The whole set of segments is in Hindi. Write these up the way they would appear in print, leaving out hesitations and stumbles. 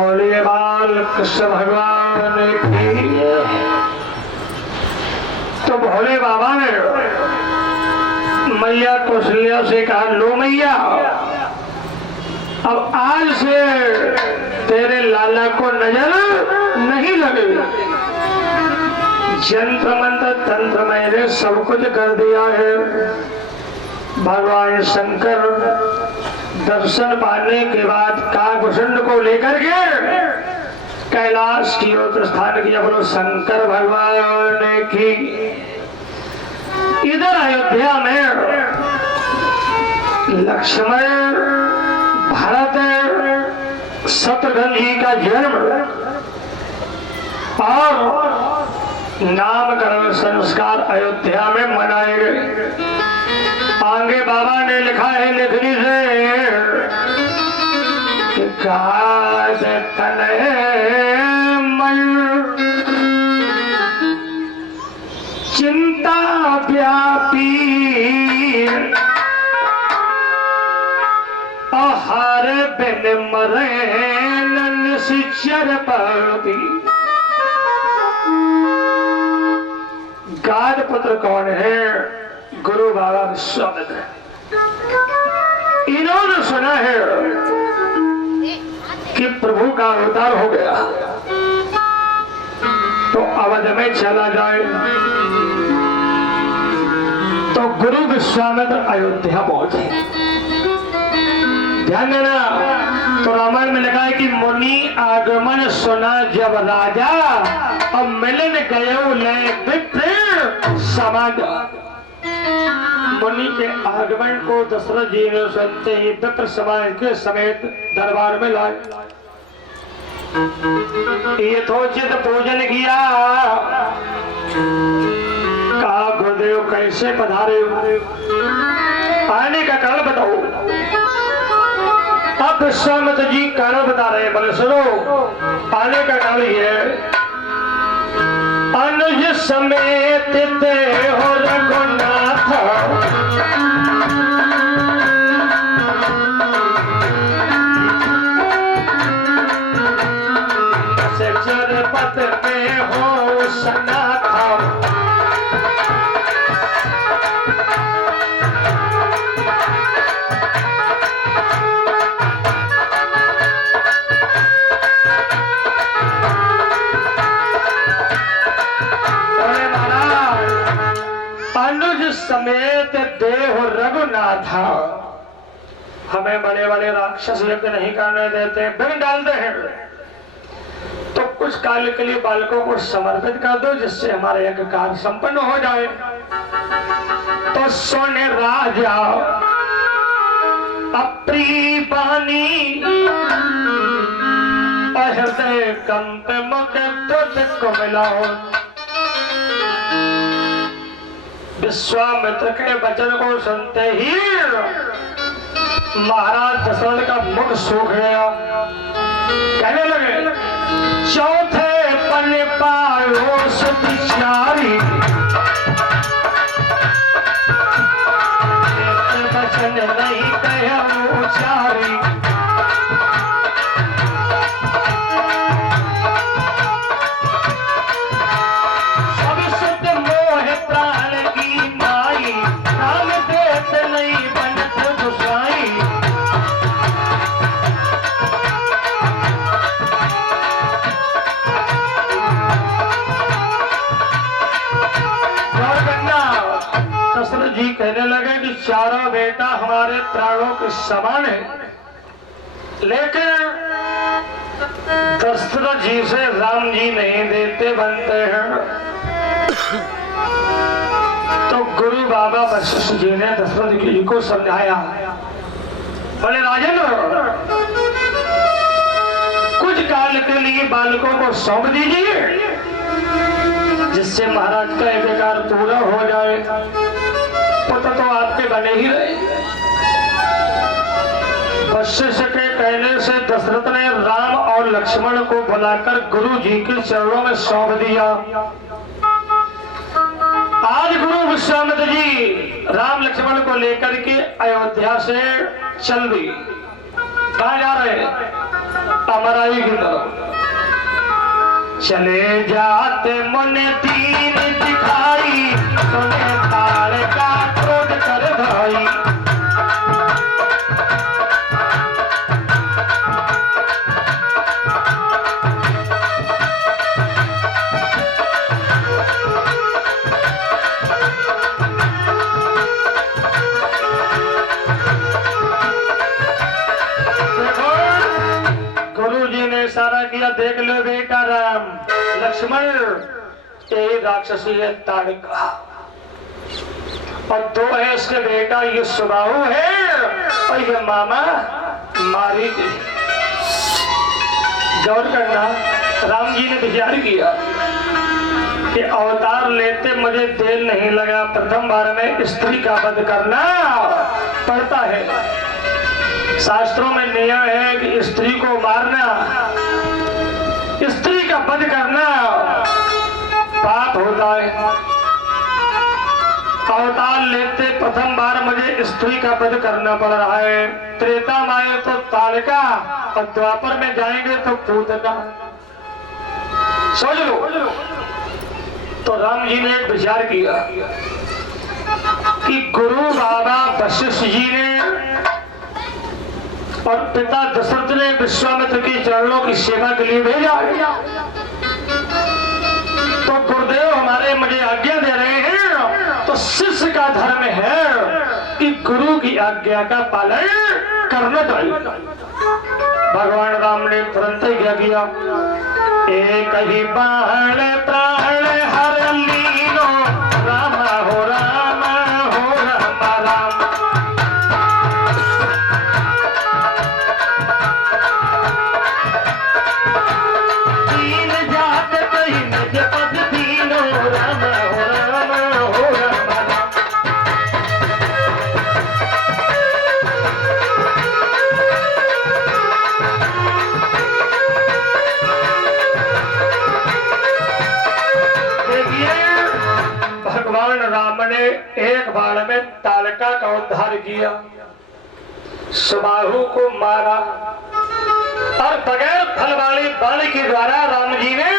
बोलिए बाल कृष्ण भगवान की। तो भोले बाबा ने मैया कौशल्या से कहा, लो मैया, अब आज से तेरे लाला को नजर नहीं लगेगी। यंत्र मंत्र तंत्र मैंने सब कुछ कर दिया है। भगवान शंकर दर्शन पाने के बाद काकभूषण को लेकर के कैलाश की ओर प्रस्थान किया। बोलो शंकर भगवान की। इधर अयोध्या में लक्ष्मण भरत शत्रुघ्न जी का जन्म और नामकरण संस्कार अयोध्या में मनाए गए। आगे बाबा ने लिखा है लेखनी से कि गाद तनय चिंता व्यापी आहार बिन मरे निश्चर पापी। गाद पुत्र कौन है? गुरु बाबा विश्वामित्र। इन्होंने सुना है कि प्रभु का अवतार हो गया तो अवध में चला जाए। तो गुरु विश्वामित्र अयोध्या पहुंचे। ध्यान देना, तो रामायण में लिखा है कि मुनि आगमन सुना जब राजा, अब मिलन गयो लय विप्र समाज। मुनि के आगमन को दशरथ जी ने सुनते ही विप्र समाज के समेत दरबार में लाए। यथोचित पूजन किया। कहा गुरुदेव कैसे पधारे हो, आने का कारण बताओ। अब विश्वामित्र जी कारण बता रहे हैं। बोले सुनो, आने का कारण ये है, अनुज समेत हो रघुनाथ, चरपत में हो सनाथ। अनुज समेत देह रघुनाथा। हमें बड़े बड़े राक्षस यज्ञ नहीं करने देते, बिन डालते हैं। तो कुछ काल के लिए बालकों को समर्पित कर दो जिससे हमारे यज्ञ कार्य संपन्न हो जाए। तो सोने राजा अप्री बानी हृदय कंप मुख को मिलाओ। विश्वामित्र के वचन को सुनते ही महाराज दशरथ का मुख सूख गया। कहने लगे, चौथे पन पायो सतिचारी, वचन नहीं कह उचारी। सब शुद्ध मोह प्राण की माई, नाम देत नहीं बनत दुसाई। दशरथ जी कहने लगे कि चारों बेटा हमारे प्राणों के समान है, लेकिन दशरथ जी से राम जी नहीं देते बनते हैं। तो गुरु बाबा वशिष्ठ जी ने दशरथ जी को समझाया। बोले राजन, कुछ काल के लिए बालकों को सौंप दीजिए जिससे महाराज का अधिकार पूरा हो जाए। पुत्र तो आपके बने ही रहे। वशिष्ठ के कहने से दशरथ ने राम और लक्ष्मण को बुलाकर गुरु जी के चरणों में सौंप दिया। आज गुरु विश्वामित्र जी राम लक्ष्मण को लेकर के अयोध्या से चल दी। कहा जा रहे हैं? अमराई की तरफ। चले जाते मन तीर दिखाई, सुने ताल का क्रोध कर भाई। इशारा किया, देख लो बेटा राम लक्ष्मण, यही राक्षसी है ताड़का, और दो है इसके बेटा, ये सुबाहु है और ये मामा मारीच। गौर करना, राम जी ने विचार किया कि अवतार लेते मुझे देर नहीं लगा, प्रथम बार में स्त्री का वध करना पड़ता है। शास्त्रों में नियम है कि स्त्री को मारना, स्त्री का वध करना पाप होता है। अवतार लेते प्रथम बार मुझे स्त्री का वध करना पड़ रहा है। त्रेता में तो ताड़का और द्वापर में जाएंगे तो पूतना। सोच लो। तो राम जी ने एक विचार किया कि गुरु बाबा वशिष्ठ जी ने और पिता दशरथ ने विश्वामित्र के चरणों की सेवा के लिए भेजा है, तो गुरुदेव हमारे मुझे आज्ञा दे रहे हैं, तो शिष्य का धर्म है कि गुरु की आज्ञा का पालन करना चाहिए। भगवान राम ने तुरंत ही क्या किया, एक ही बाण प्राण हर लीनो, राम हो राम हो राम राम। राम ने एक बाण में ताड़का का उद्धार किया, सुबाहु को मारा, और बगैर फल वाली बाण के द्वारा राम जी ने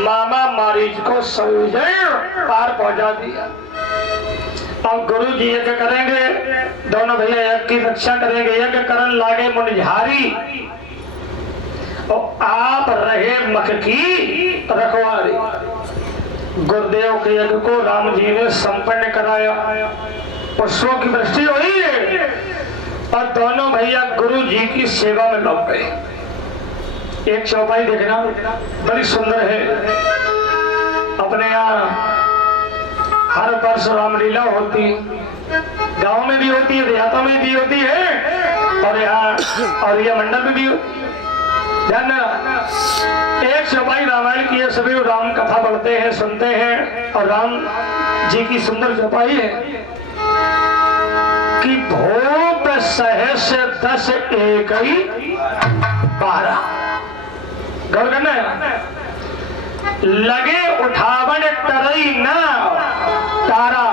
मामा मारीच को संजय पार पहुंचा दिया। अब गुरु जी यज्ञ करेंगे, दोनों भैया यज्ञ की रक्षा करेंगे, यज्ञ करण लागे मुनिहारी, और आप रहे मख की रखवारी। गुरुदेव के यज्ञ को राम जी ने संपन्न कराया, पुष्पों की वृष्टि हुई और दोनों भैया गुरु जी की सेवा में लग गए। एक चौपाई देखना बड़ी सुंदर है, अपने यहाँ हर वर्ष रामलीला होती है, गांव में भी होती है, देहातों में भी होती है, और यहाँ और यह मंडल में भी होती है। ध्यान देना, एक चौपाई रामायण की है, सभी राम कथा पढ़ते हैं, सुनते हैं, और राम जी की सुंदर चौपाई है कि भूप सहस 10 एक 12। गौर करना है, लगे उठावन तरई ना तारा।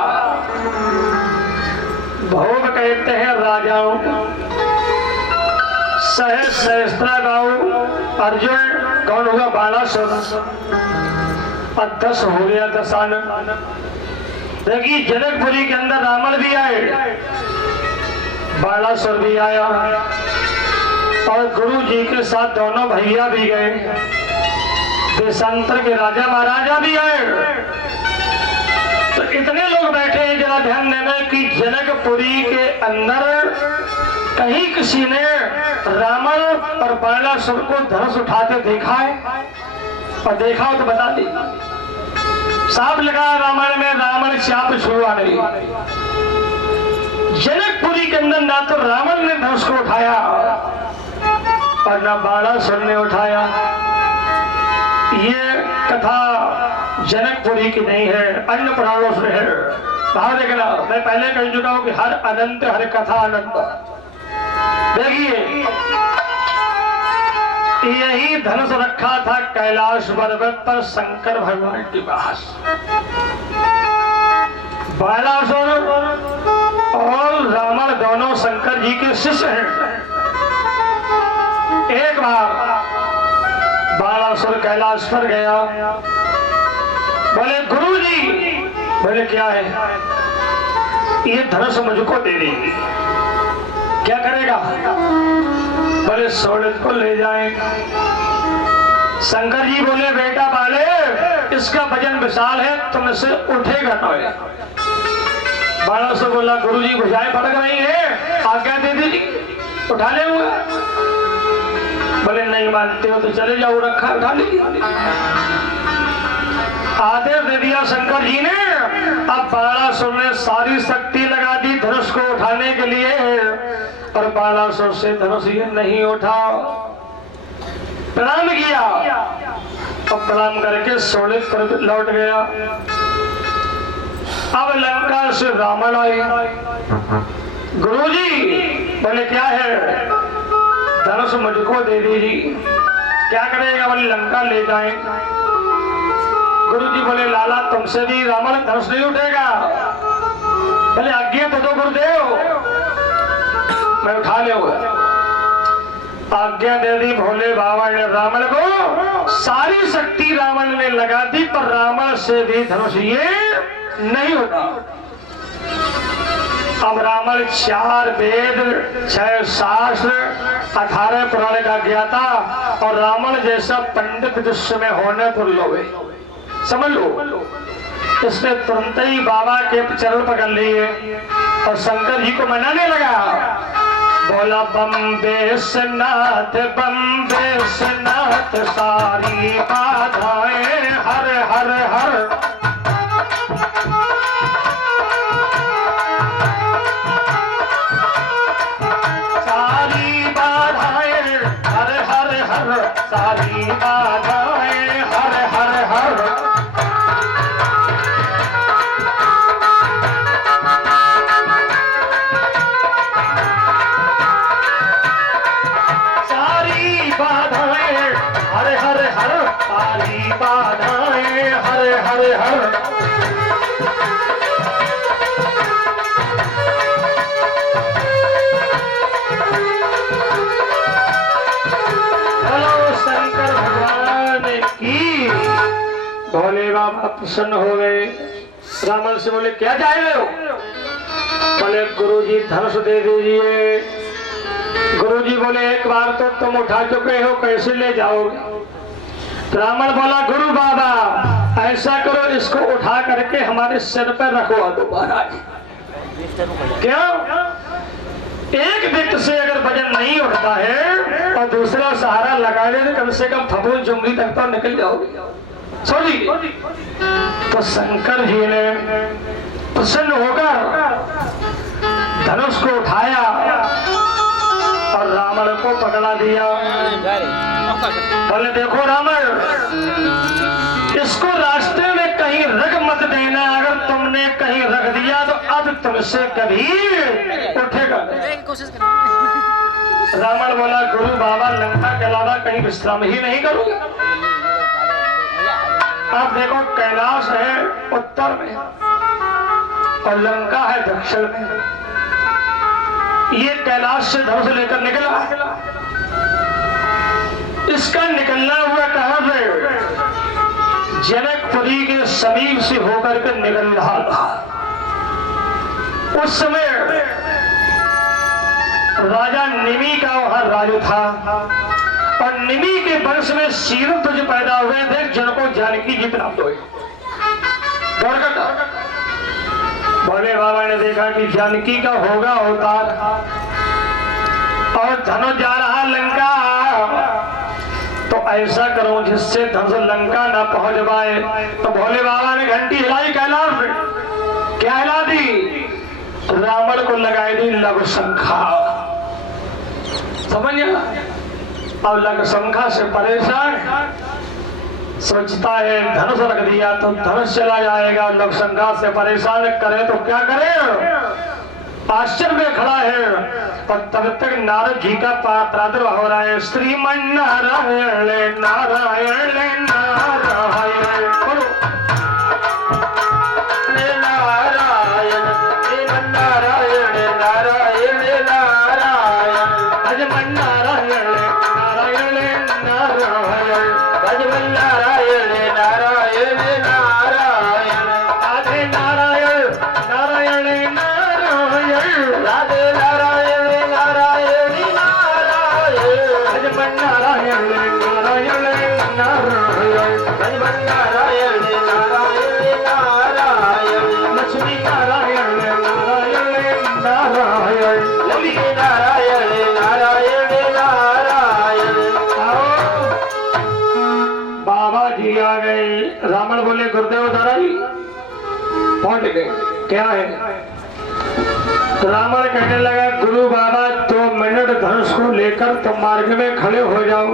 भोग कहते हैं राजाओं, सहस सहस्त्रा गाँव अर्जुन, कौन होगा बालासुर, और 10 हो गया दशानन। देखिए जनकपुरी के अंदर रावण भी आए, बालासुर भी आया, और गुरु जी के साथ दोनों भैया भी गए, देशांतर के राजा महाराजा भी आए। तो इतने लोग बैठे हैं, जरा ध्यान देना कि जनकपुरी के अंदर कहीं किसी ने रावण और बालासुर को धनुष उठाते देखा है? और देखा हो तो बता दी। साफ लगा रामायण में रावण चाप छुआ नहीं। जनकपुरी के अंदर ना तो रावण ने धनुष को उठाया और ना बालासुर ने उठाया। ये कथा जनकपुरी की नहीं है, अन्य पुराणों से है। कहा देखना, मैं पहले कह चुका हूं कि हर अनंत हर कथा अनंत। देखिए यही धनुष रखा था कैलाश पर्वत पर शंकर भगवान के पास। बालासुर और रावण दोनों शंकर जी के शिष्य हैं। एक बार बाणासुर कैलाश पर गया, बोले गुरुजी, बोले क्या है? ये धनुष मुझको दे देगी। क्या करेगा? बोले शोणित को ले जाएं। शंकर जी बोले बेटा बाले, इसका वजन विशाल है, तुमसे उठेगा नहीं। बाणासुर बोला गुरुजी भुजाएं भड़क रही है, आज्ञा दे दीजिए, उठा ले। बोले नहीं मानते हो तो चले जाओ, रखा उठा लीजिए। आदेश दे दिया शंकर जी ने। अब बाणासुर ने सारी शक्ति लगा दी धनुष को उठाने के लिए, और बाणासुर से धनुष ये नहीं उठा। प्रणाम किया और प्रणाम करके शोणित पर लौट गया। अब लंका से रावण आए। गुरुजी, बोले क्या है? धनुष मुझको दे दीजिए। क्या करेगा? बोले लंका ले जाएं। गुरुजी बोले लाला, तुमसे भी रावण धनुष नहीं उठेगा। बोले आज्ञा तो दो गुरुदेव, मैं उठा लूंगा। आज्ञा दे दी भोले बाबा ने रावण को। सारी शक्ति रावण ने लगा दी, पर रावण से भी धनुष ये नहीं होता। अब रावण 4 वेद, 6 शास्त्र, 18 पुराण का ज्ञाता, और रावण जैसा पंडित विश्व में होने तो लोगे, समझ लो। इसने तुरंत ही बाबा के चरण पकड़ लिए और शंकर जी को मनाने लगा। बोला बम्बे सनाथ, बम्बे सनाथ, सारी बाधाएं हर हर हर। सारी बाधाएं हर हर हर, सारी बाधाएं हर हर हर। भोले बाबा प्रसन्न हो गए। रावण से बोले क्या चाह रहे हो? बोले गुरुजी धनुष दे दीजिए। गुरुजी बोले एक बार तो तुम उठा चुके हो, कैसे ले जाओगे? रावण बोला गुरु बाबा ऐसा करो, इसको उठा करके हमारे सिर पर रखवा दो महाराज। क्यों? एक व्यक्ति से अगर वजन नहीं उठता है और दूसरा सहारा लगा ले तो कम से कम फबूल जुमरी तक तो निकल जाओगे। सोचिए। तो शंकर जी ने प्रसन्न होकर धनुष को उठाया और रावण को पकड़ा दिया। बोले देखो रावण, इसको रास्ते में कहीं रख मत देना। अगर तुमने कहीं रख दिया तो अब तुमसे कभी उठेगा। रावण बोला गुरु बाबा लंका के अलावा कहीं विश्राम ही नहीं करूंगा। आप देखो कैलाश है उत्तर में और लंका है दक्षिण में। ये कैलाश से धनुष लेकर निकला। इसका निकलना हुआ कहां से? जनकपुरी के समीप से होकर के निकल रहा था। उस समय राजा निमि का वहां राजू था और निमि के वंश में सीरत जो पैदा हुए थे जिनको जानकी जी प्राप्त हुए। भोले बाबा ने देखा कि जानकी का होगा अवतार और धनुष जा रहा लंका, तो ऐसा करो जिससे धनुष लंका ना पहुंच पाए। तो भोले बाबा ने घंटी हिलाई कैलाश में। क्या हिला दी? रावण को लगाई दी लघु शंखा। समझ गया? और लघु शंखा से परेशान सोचता है धनुष रख दिया तो धनुष चला जाएगा। लघु शंखा से परेशान करे तो क्या करे? आश्चर्य में खड़ा है और तब तक नारद जी का प्रादुर्भाव हो रहा है। श्रीमन नारायण नारायण नारायण बोलो नारायण श्रीमन नारायण नारायण नारायण अजमन नारायण नारायण अजमन नारायण नारायण नारायण राधे नारायण नारायण नारायण राधे नारायण नारायण नारायण अजमन नारायण नारायण नारायण अजमन नारायण नारायण नारायण लक्ष्मी नारायण नारायण नारायण लक्ष्मी नारायण नारायण नारायण आओ बाबा जी आ गए। रावण बोले गुरुदेव दादाजी पहुंच गए, क्या है? रावण कहने लगा गुरु बाबा 2 मिनट धनुष को लेकर तुम मार्ग में खड़े हो जाओ,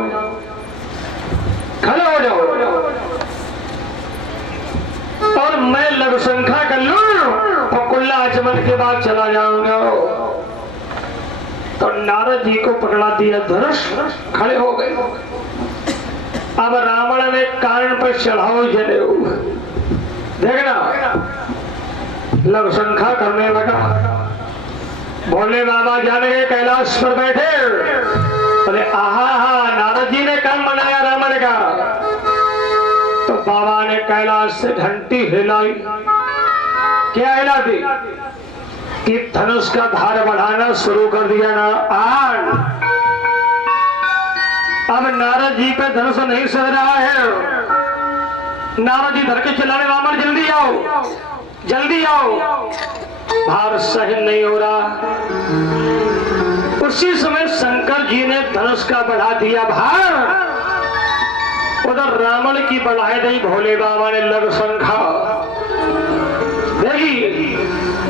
खड़े हो जाओ और मैं लघु संख्या कर लूं और कुल्ला आचमन के बाद चला जाऊंगा। तो नारद जी को पकड़ा दिया धनुष, खड़े हो गए। अब रावण ने कान पर चढ़ाओ जनेऊ, देखना लघु संख्या करने लगा। भोले बाबा जाने गए कैलाश पर बैठे, बोले आहा नारद जी ने काम बनाया रावण का। तो बाबा ने कैलाश से घंटी हिलाई, क्या हिला दी कि धनुष का धार बढ़ाना शुरू कर दिया ना। आज अब नारद जी पे धनुष नहीं सह रहा है। नारद जी धर के चिल्लाने रावण जल्दी आओ, जल्दी आओ, भार सहन नहीं हो रहा। उसी समय शंकर जी ने धनुष का बढ़ा दिया भार, उधर रावण की बढ़ाई गई भोले बाबा ने लघु संख्या देखी।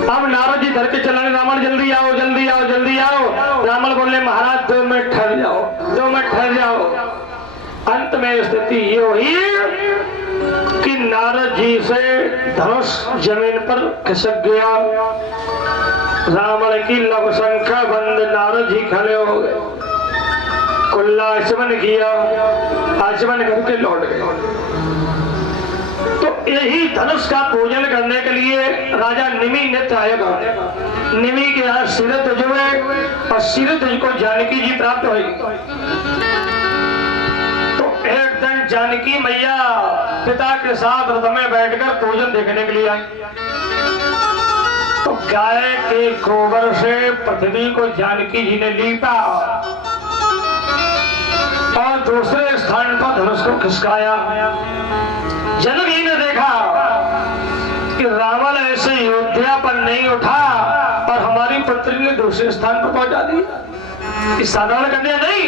अब नारद जी धर के चलाने रावण जल्दी आओ, जल्दी आओ, जल्दी आओ। रावण बोले महाराज 2 मिनट ठहर जाओ, 2 मिनट ठहर जाओ। अंत में स्थिति ये हुई कि नारद जी से धनुष जमीन पर खिसक गया। रावण की लघु संख्या बंद, नारद जी खड़े हो गए, कुल्ला आचमन किया, आचमन करके लौट गए। तो यही धनुष का पूजन करने के लिए राजा निमि नित्य आएगा। निमि के यहाँ सिरध्वज हुए और सिरध्वज को जानकी जी प्राप्त हुई। तो एक दिन जानकी मैया पिता के साथ रथ में बैठकर पूजन देखने के लिए आई। तो गाय के गोबर से पृथ्वी को जानकी जी ने लीपा और दूसरे स्थान पर धनुष को खिसकाया। जनक जी ने देखा कि रावण ऐसे अयोध्या पर नहीं उठा और हमारी पुत्री ने दूसरे स्थान पर पहुंचा दी, साधारण कन्या नहीं।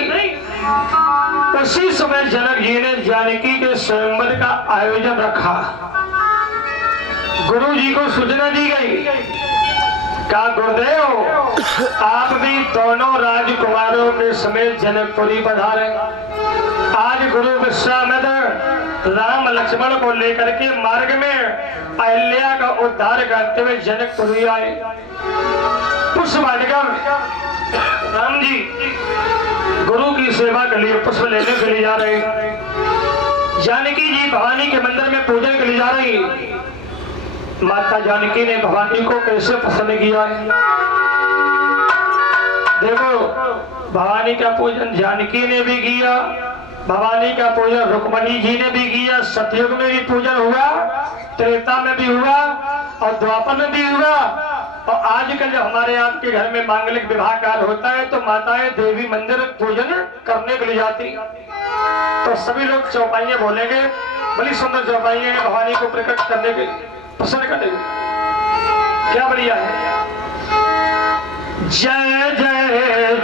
उसी समय जनक जी ने जानकी के स्वयंवर का आयोजन रखा। गुरु जी को सूचना दी गई, कहा गुरुदेव आप भी दोनों राजकुमारों के समेत जनकपुरी पधारे। आज गुरु विश्वामित्र राम लक्ष्मण को लेकर के मार्ग में अहिल्या का उद्धार करते हुए जनकपुरी आए। पुष्प बाटिका राम जी गुरु की सेवा के लिए पुष्प लेने के लिए जा रहे। जानकी जी भवानी के मंदिर में पूजन के लिए जा रही। माता जानकी ने भवानी को कैसे प्रसन्न किया है। देखो भवानी का पूजन जानकी ने भी किया, भवानी का पूजन रुक्मणी जी ने भी किया। सतयुग में भी पूजन हुआ, त्रेता में भी हुआ और द्वापर में भी हुआ। और आजकल जब हमारे आपके घर में मांगलिक विवाह कार्य होता है तो माताएं देवी मंदिर पूजन करने के लिए जाती। तो सभी लोग चौपाइयां बोलेंगे, बड़ी सुंदर चौपाइयां हैं भवानी को प्रकट करने के प्रसन्न करने के। क्या बढ़िया है। जय जय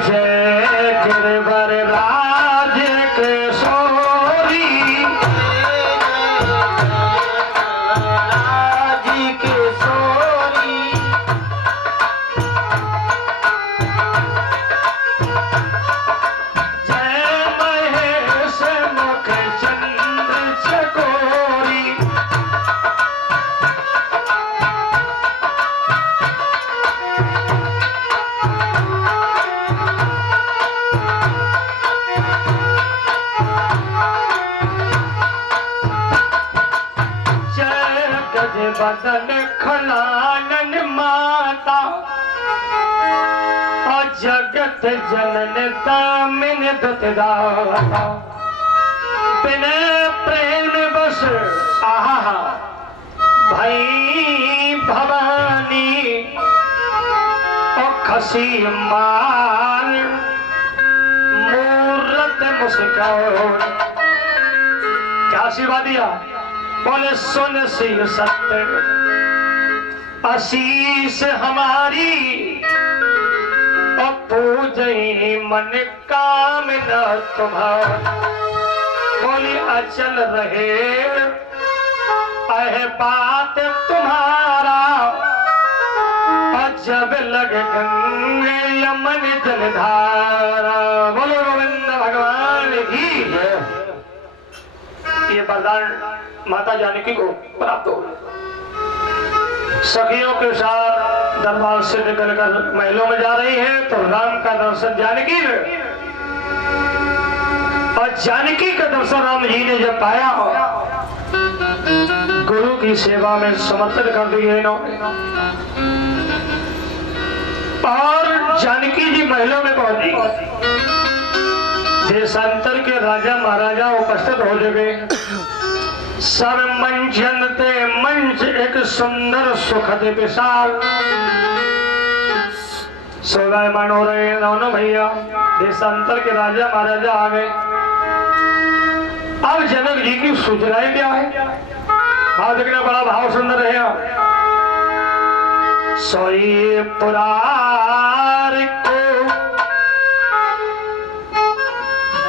जय गिरवर राज किशोरी, राज किशोरी, जय महेश मुख चंद्र चकोरी। बदन खलानन माता और जगत जनन तामिन दुतदाता, बिन आहा भाई भवानी और खसी मार मूरत मुस्कान। क्या सिवा दिया? बोले सुन सी सत्य आशीष हमारी और पूजई मन काम न तुम्हारा। बोली अचल रहे अह बात तुम्हारा और जब लग गंगे यमन जलधारा। बोलो गोविंद भगवान की। ये वरदान माता जानकी को प्राप्त हो। सखियों के साथ दरबार से निकलकर महलों में जा रही है तो राम का दर्शन जानकी ने, और जानकी का दर्शन राम जी ने जब पाया गुरु की सेवा में समर्पित कर दिए इन्होंने। और जानकी जी महलों में पहुंची। देशांतर के राजा महाराजा उपस्थित हो चुके। सब मंचन ते मंच एक सुंदर सुखद विशाल शोभायमान हो रहे हैं दोनों भैया। देशांतर के राजा महाराजा आ गए। अब जनक जी की सूचनाएं क्या है? भाव देखना, बड़ा भाव सुंदर है। सोई पुरार को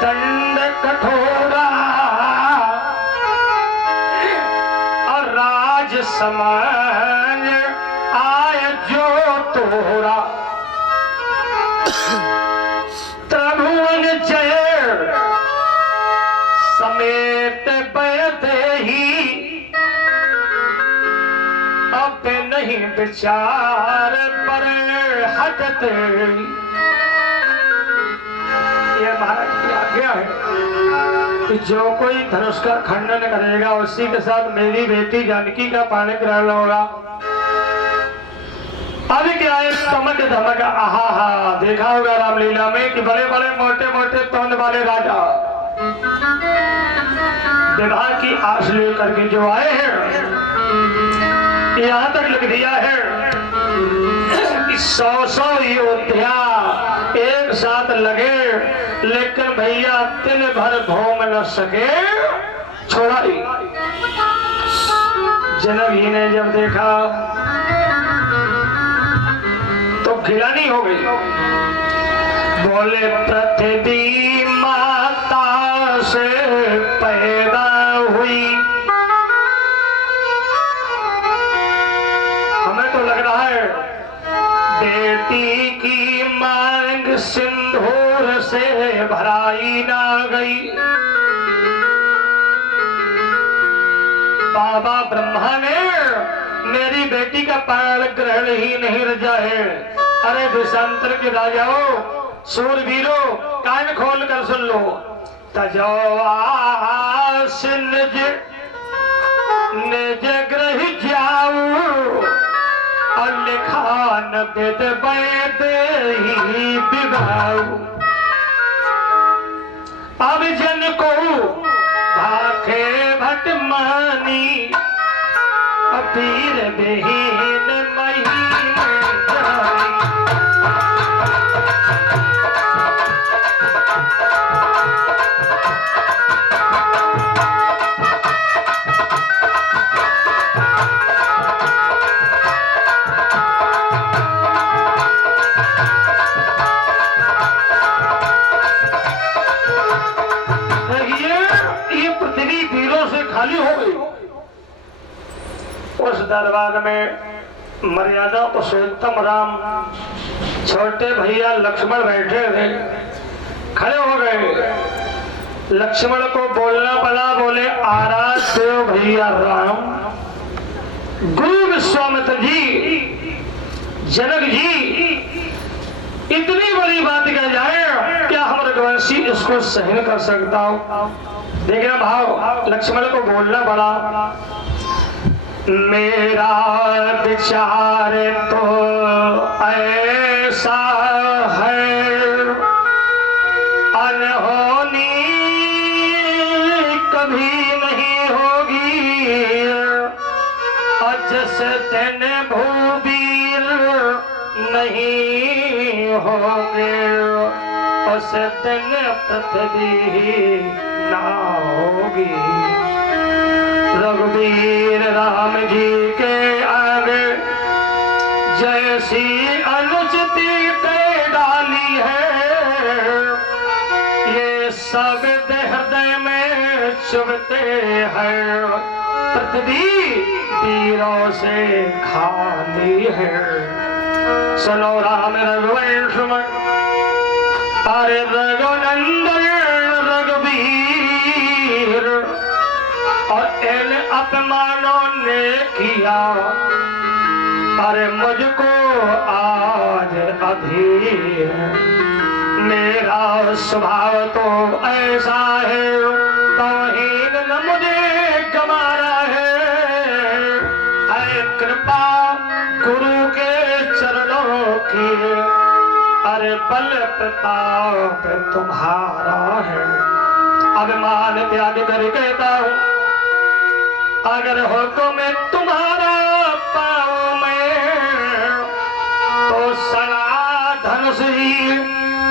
दंड कठोरा और राज समान आय जो तोरा। त्रिभुवन जय समेत बयदेही अब नहीं विचार पर हटते। ये महाराज की आज्ञा है कि जो कोई धनुष का खंडन करेगा उसी के साथ मेरी बेटी जानकी का पाणी ग्रहण होगा। अभी क्या है? चमक धमक आहा देखा होगा रामलीला में कि बड़े बड़े मोटे मोटे तोंद वाले राजा विवाह की आश लेकर के जो आए हैं, यहाँ तक लिख दिया है कि 100 योद्धा एक साथ लगे, लेकिन भैया दिन भर घूम न सके, छोड़ा ही। जनक जी ने जब देखा तो खिलानी हो गई। बोले पृथ्वी माता से पैदा हुई। हमें तो लग रहा है बेटी की मांग सिंदूर से भराई ना गई। बाबा ब्रह्मा ने मेरी बेटी का पाण ग्रहण ही नहीं रचा है। अरे देशांतर के राजाओं, सूरवीरों, कान खोल कर सुन लो। तजवास निज निज ग्रह जाऊ और लिखान वेद वेद ही विभाऊ। अब जन को भाखे भट मानी पीर बेहीन महीन जाई। ये पृथ्वी वीरों से खाली हो गई। उस दरबार में मर्यादा पुरुषोत्तम राम, छोटे भैया लक्ष्मण बैठे थे, खड़े हो गए। लक्ष्मण को बोलना पड़ा। बोले आराध्य भैया राम, गुरु विश्वामित्र जी, जनक जी, इतनी बड़ी बात कह जाए, क्या हम रघुवंशी इसको सहन कर सकता हूं? देखना भाव, लक्ष्मण को बोलना पड़ा। मेरा विचार तो ऐसा है, अनहोनी कभी नहीं होगी। उस दिन भूवीर नहीं होंगे, उस दिन पृथ्वी ना होगी। रघुवीर राम जी के आगे जैसी अनुचिति कर डाली है, ये सब हृदय में चुभते हैं। पृथ्वी वीरों से खाली है। सुनो राम रघुवंश में, अरे रघुनंदन रघुवीर, और इन अपमानों ने किया, अरे मुझको आज अधीर। मेरा स्वभाव तो ऐसा है, तौहीन न मुझे गमारा है। ऐ कृपा गुरु के चरणों की, अरे बल प्रताप तुम्हारा है। अभिमान त्याग कर कहता हूँ, अगर हो तो मैं तुम्हारा पाऊं मैं, तो सड़ा धनुष ही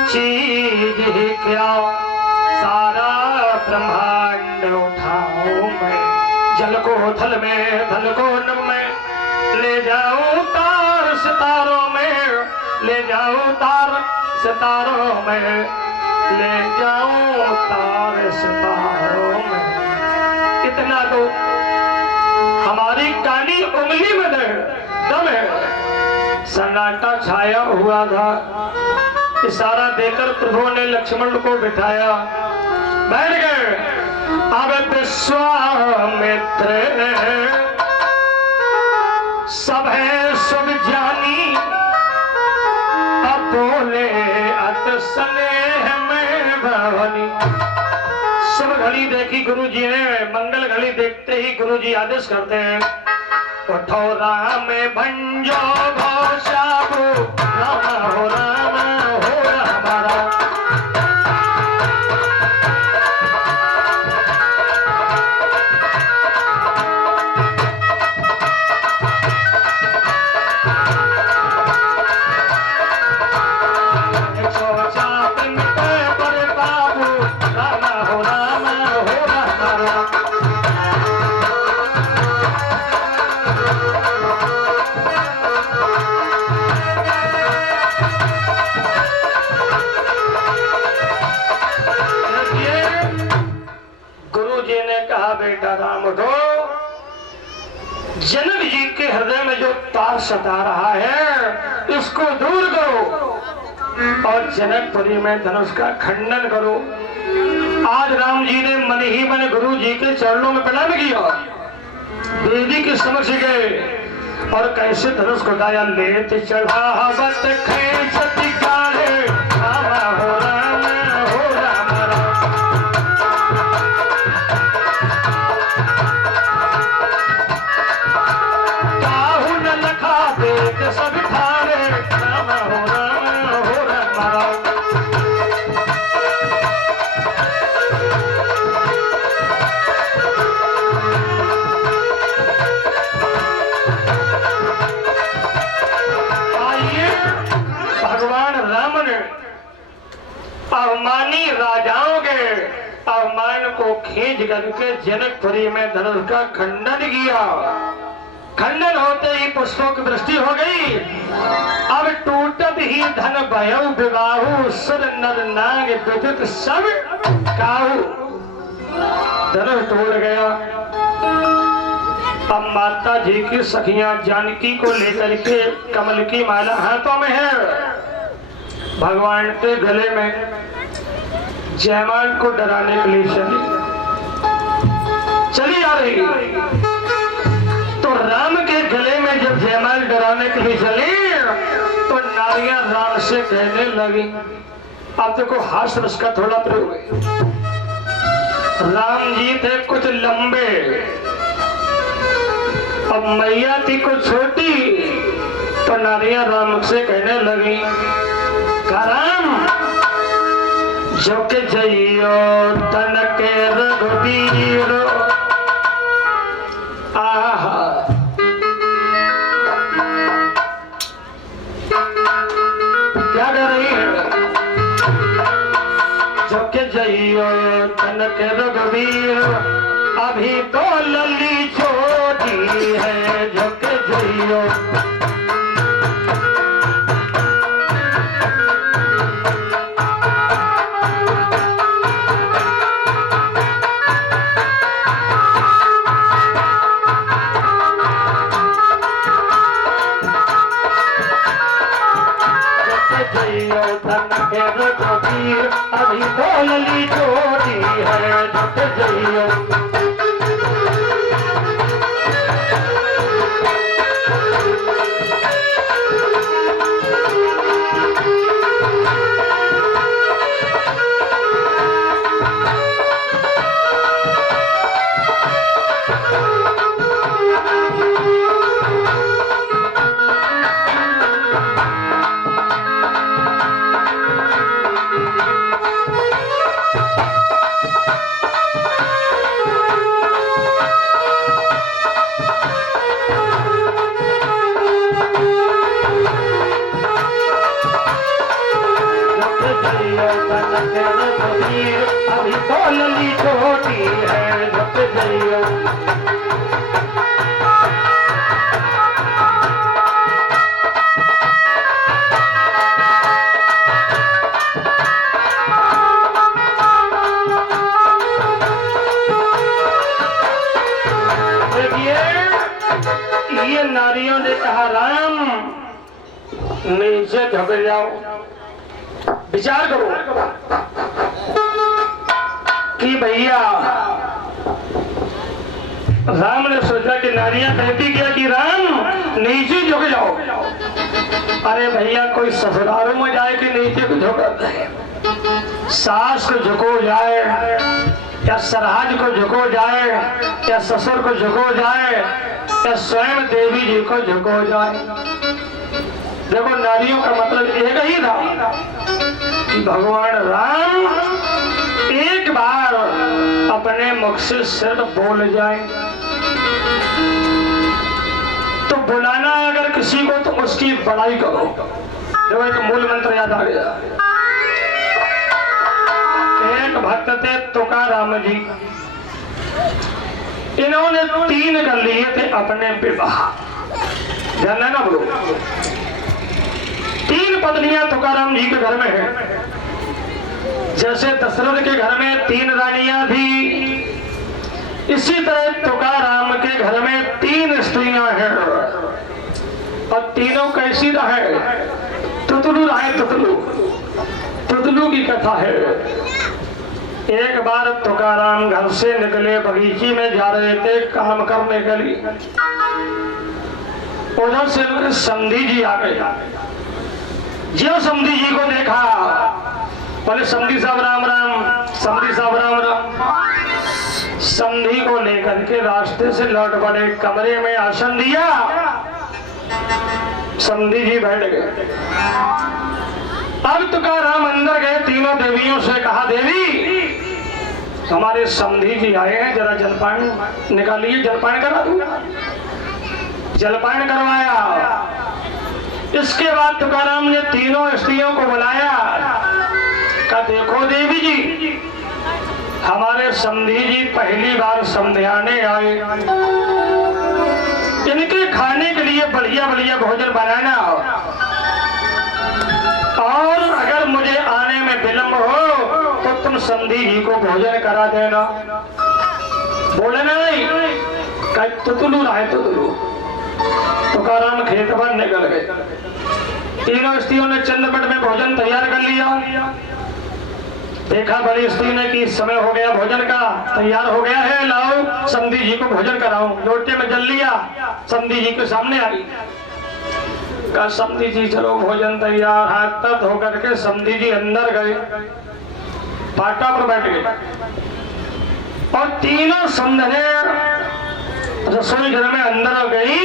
चीज ही क्या, सारा ब्रह्मांड उठाऊं मैं। जल को थल में, धन को नभ में, ले जाऊं तार सितारों में, ले जाऊं तार सितारों में, ले जाऊं तार सितारों में। इतना तो हमारी कानी उंगली में दम है। सन्नाटा छाया हुआ था। इशारा देकर प्रभु ने लक्ष्मण को बिठाया, बैठ गए। अब विश्वामित्र सब है सब जानी, अब बोले अत स्नेह में भवानी। सब घड़ी देखी गुरुजी ने, मंगल घड़ी देखते ही गुरुजी आदेश करते हैं, उठो राम भंजो घोषाबू, राम हो हमारा। बेटा राम उठो, जनक जी के हृदय में जो तार सता रहा है इसको दूर करो और जनकपुरी में धनुष का खंडन करो। आज राम जी ने मन ही मन गुरु जी के चरणों में प्रणाम किया, देवी के समक्ष गए और कैसे धनुष को उठाया। लेत चढ़ावत खींचती काहे, राम हो राम हो राम राम। सब थारे, राम हो राम राम। आइए, भगवान राम ने अवमानी राजाओं के अवमान को खींच करके जनकपुरी में धनुष का खंडन किया। खंडन होते ही पुष्पों की वृष्टि हो गई। अब टूटत ही धन भयउ विवाहु, सुर नर नाग विदित सब काहू। धनुष टूट गया। अब माता जी की सखियां जानकी को लेकर के कमल की माला हाथों में है, भगवान के गले में जयमाल को डराने के लिए चली आ रही। तो राम के गले में जब जयमाल डराने के लिए चली तो नारियां राम से कहने लगी, अब देखो हास्य रस का थोड़ा प्रयोग है। राम जी थे कुछ लंबे, अब मैया थी कुछ छोटी, तो नारियां राम से कहने लगी, राम जो के जइयो तन के रघुवीर, आहा रघुवीर अभी तो लली छोटी है झुक जइयो रघुवीर अभी तो लली छोटी है झुक जइयो अभी तो लली छोटी है झुक जइयो ये नारियों ने कहा राम नीचे झुक जाओ विचार करो कि भैया राम ने सोचा कि नारियां कहती क्या कि राम नीचे झुक जाओ। अरे भैया कोई ससुरालों में जाए कि नीचे को झुकता है, सास को झुको जाए या सरहज को झुको जाए या ससुर को झुको जाए या स्वयं देवी जी को झुको जाए। देखो नारियों का मतलब एक ही था कि भगवान राम एक बार अपने मुख से सिर्फ बोल जाए तो बुलाना अगर किसी को तो उसकी बड़ाई करो। देखो एक मूल मंत्र याद आ गया। एक भक्त थे तुकाराम जी, इन्होंने 3 कर लिए थे अपने विवाह। ध्यान है ना बोलो, 3 पत्नियां तुकाराम जी के घर में है। जैसे दशरथ के घर में 3 रानियां थी, इसी तरह तुकाराम के घर में 3 स्त्रियां हैं और तीनों कैसी रहे? तुतलू रहे। तुतलू की कथा है। एक बार तुकाराम घर से निकले, बगीचे में जा रहे थे काम करने के लिए। उधर से समधी जी आ गए। जो समधी जी को देखा बोले समधी साहब राम राम, समधी साहब राम राम। समधी को लेकर के रास्ते से लौट पड़े, कमरे में आसन दिया, समधी जी बैठ गए। अब तुकाराम अंदर गए, तीनों देवियों से कहा देवी हमारे समधी जी आए हैं, जरा जलपान निकालिए, जलपान करा दूं। जलपान करवाया। इसके बाद तुकाराम ने तीनों स्त्रियों को बुलाया, कहा देखो देवी जी हमारे समधी जी पहली बार समझाने आए, इनके खाने के लिए बढ़िया बढ़िया भोजन बनाना और अगर मुझे आने में विलंब हो तो तुम समधी जी को भोजन करा देना। बोले नहीं, कहीं तुतलू रहे तुतलू। तुकाराम खेत पर निकल गए। तीनों स्त्रियों ने चंद्रपट में भोजन तैयार कर लिया। देखा बड़ी स्त्री ने कि समय हो गया भोजन का, तैयार हो गया है, लाओ समधी जी को भोजन कराओ। लोटे में जल लिया, समधी जी के सामने आई। कहा समधी जी चलो भोजन तैयार। हाथ तक धो करके समधी जी अंदर गए, पाटा पर बैठ गए और तीनों समधने रसोई घर में अंदर गई।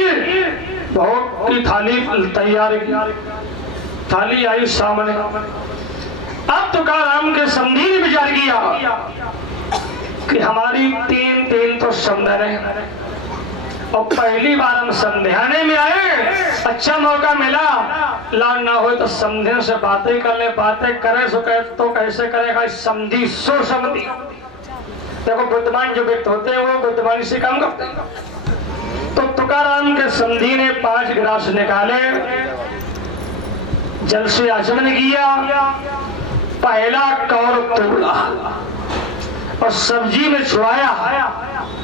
भोग की थाली तैयार की, थाली आई सामने। अब तुकाराम के समधी ने विचार किया कि हमारी 3 तो समधने और पहली बार हम समझाने में आए, अच्छा मौका मिला, लाल ना हो तो समझे से बातें कर ले। बातें करे तो कैसे करेगा समधी सो समधी। देखो बुद्धिमान जो व्यक्ति होते हैं वो बुद्धिमानी से काम करते हैं। तो तुकाराम के समधी ने 5 गिलास निकाले, जल से आचमन किया, पहला कौर तोड़ा और सब्जी में छुआया,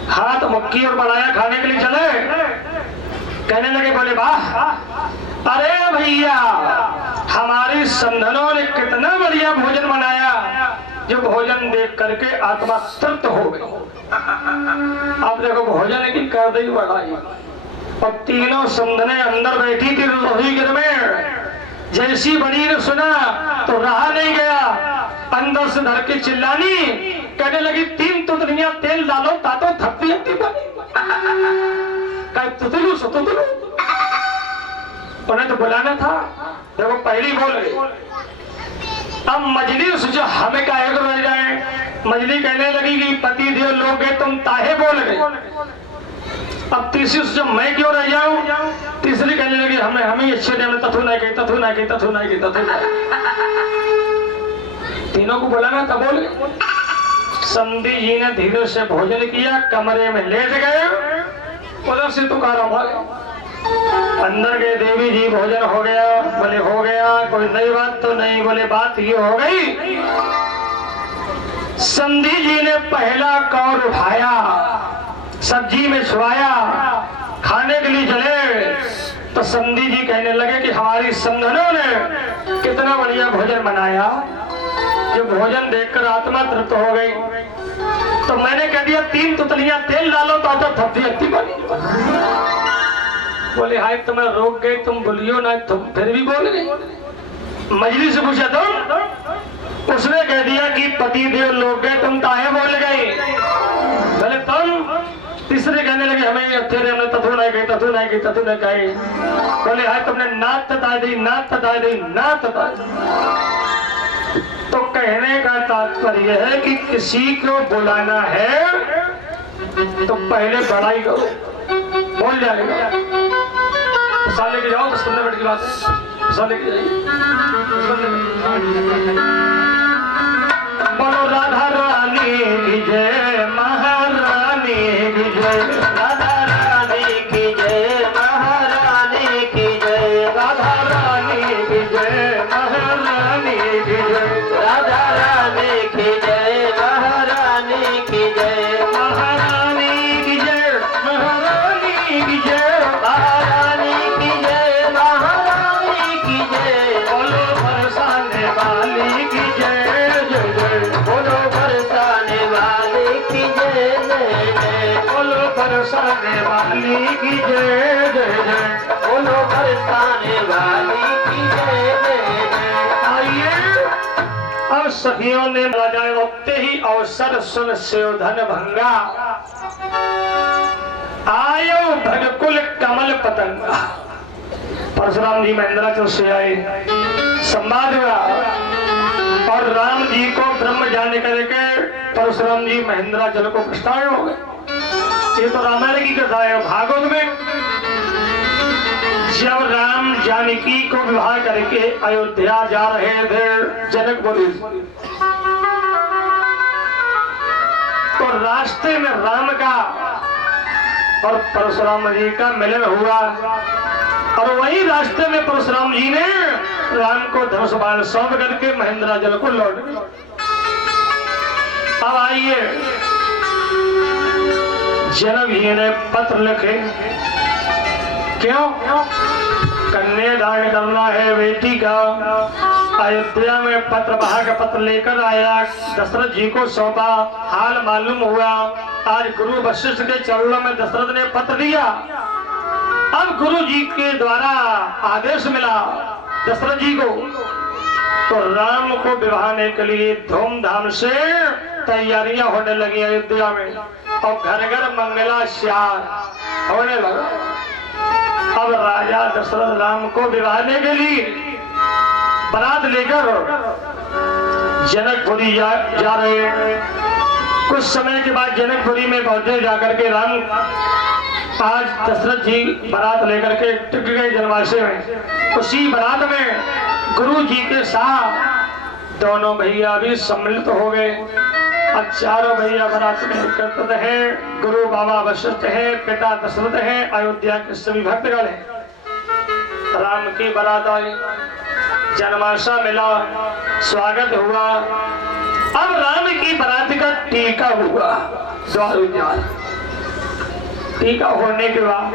हाथ मुक्की और बनाया, खाने के लिए चले। कहने लगे, बोले वाह, अरे भैया हमारी समधनों ने कितना बढ़िया भोजन बनाया, जो भोजन देख करके आत्मा तृप्त हो गई। अब देखो भोजन की कर दी बढ़ाई और तीनों समधने अंदर बैठी थी रसोई घर में। जैसी बड़ी ने सुना तो रहा नहीं गया, अंदर से धर के चिल्लानी, कहने लगी 3 तुतलियां तेल डालो तातो थप्पी हत्ती बनी। कहे तुतलू सो तुतलू, उन्हें तो बुलाना था। देखो पहली बोल गई। अब मजलिस जो हमें का एक रह जाए, मजली कहने लगी कि पति देव लोग गए तुम ताहे बोल गए। अब तीसरी जो मैं क्यों रह जाऊं, तीसरी कहने लगी हमें अच्छे टाइम में तथु नहीं गई, तथु नहीं गई, तथु नहीं गई, तथु नहीं। तीनों को बुलाना था, बोल गए। समधी जी ने धीरे से भोजन किया, कमरे में लेट गए, उधर से तुकाराम आ गया। अंदर गए, देवी जी भोजन हो गया, बोले हो गया, कोई नई बात तो नहीं, बोले बात ये हो गई। समधी जी ने पहला कौर उठाया, सब्जी में छुआया, खाने के लिए चले तो समधी जी कहने लगे कि हमारी समधनों ने कितना बढ़िया भोजन बनाया, जो भोजन देखकर आत्मा तृप्त हो गई। तो मैंने कह दिया 3 तुतलियां तेल डालो तो थप्पी हत्ती बनी। बोले हाय तुम्हें रोक गई, तुम बोलियो ना, तुम फिर भी बोल गई। मजलिस से पूछा तुम, उसने कह दिया कि पति देव लोग गए तुम ताहे बोल गई। बोले तुम, तीसरे कहने लगे हमें अच्छे हमने तथु नहीं गई, तथु नहीं गई, तथु नहीं गई। बोले हाय तुमने नात तता दी, नात तता दी, नात तता दी। तो कहने का तात्पर्य है कि किसी को बुलाना है तो पहले बड़ाई करो, बोल जाएगा। साले के जाओ, 10-15 मिनट की बात है, साले के जाइए। बोलो राधा रानी की जय, महारानी की जय, राधा रानी की जय, महारानी की जय, राधा रानी की जय, महारानी की जय, राधा रानी की जय, महारानी की जय, महारानी की जय, महारानी की जय, महारानी की जय, महारानी की जय। बोलो बरसाने वाली की जय जय जय, बोलो बरसाने वाले की जय जय जय, बोलो बरसाने वाली की जय जय जय। बोलो बरसाने वाली की जय जय जय। आइए अब सखियों ने बजाए वक्ते ही अवसर सुन सेवधन भंगा, आयो भगकुल कमल पतंगा। परशुराम जी महेंद्राचल से आए, संवाद हुआ और राम जी को ब्रह्म जाने करके परशुराम जी महेंद्राचल को प्रस्थान हो गए। ये तो रामायण की कथा है। भागवत में जब राम जानकी को विवाह करके अयोध्या जा रहे थे जनकपुरी, तो रास्ते में राम का और परशुराम जी का मिलन हुआ और वही रास्ते में परशुराम जी ने राम को धनुष बाण सौंप करके महेंद्राचल को लौट गए। अब आइए, जनक जी ने पत्र लिखे, क्यों? कन्यादान करना है बेटी का। अयोध्या में पत्र बहा का पत्र लेकर आया, दशरथ जी को सौंपा। हाल मालूम हुआ, आज गुरु वशिष्ठ के चरणों में दशरथ ने पत्र दिया। अब गुरु जी के द्वारा आदेश मिला दशरथ जी को, तो राम को विवाहने के लिए धूमधाम से तैयारियां होने लगी अयोध्या में और घर घर मंगलाचार होने लगा। अब राजा दशरथ राम को विवाहने के लिए बारात लेकर जनकपुरी जा रहे। कुछ समय के बाद जनकपुरी में पहुंचे, जाकर के राम आज दशरथ जी बारात लेकर के टिक गए जनवासे में। उसी बारात में गुरु जी के साथ दोनों भैया भी सम्मिलित हो गए। अब चारों भैया बारात में एकत्रित है। गुरु बाबा वशिष्ठ है, पिता दशरथ है, अयोध्या के सभी भक्तगण हैं। राम की बारात आई, जन्माशा मिला, स्वागत हुआ। अब राम की बारात का टीका हुआ द्वार उद्यान। टीका होने के बाद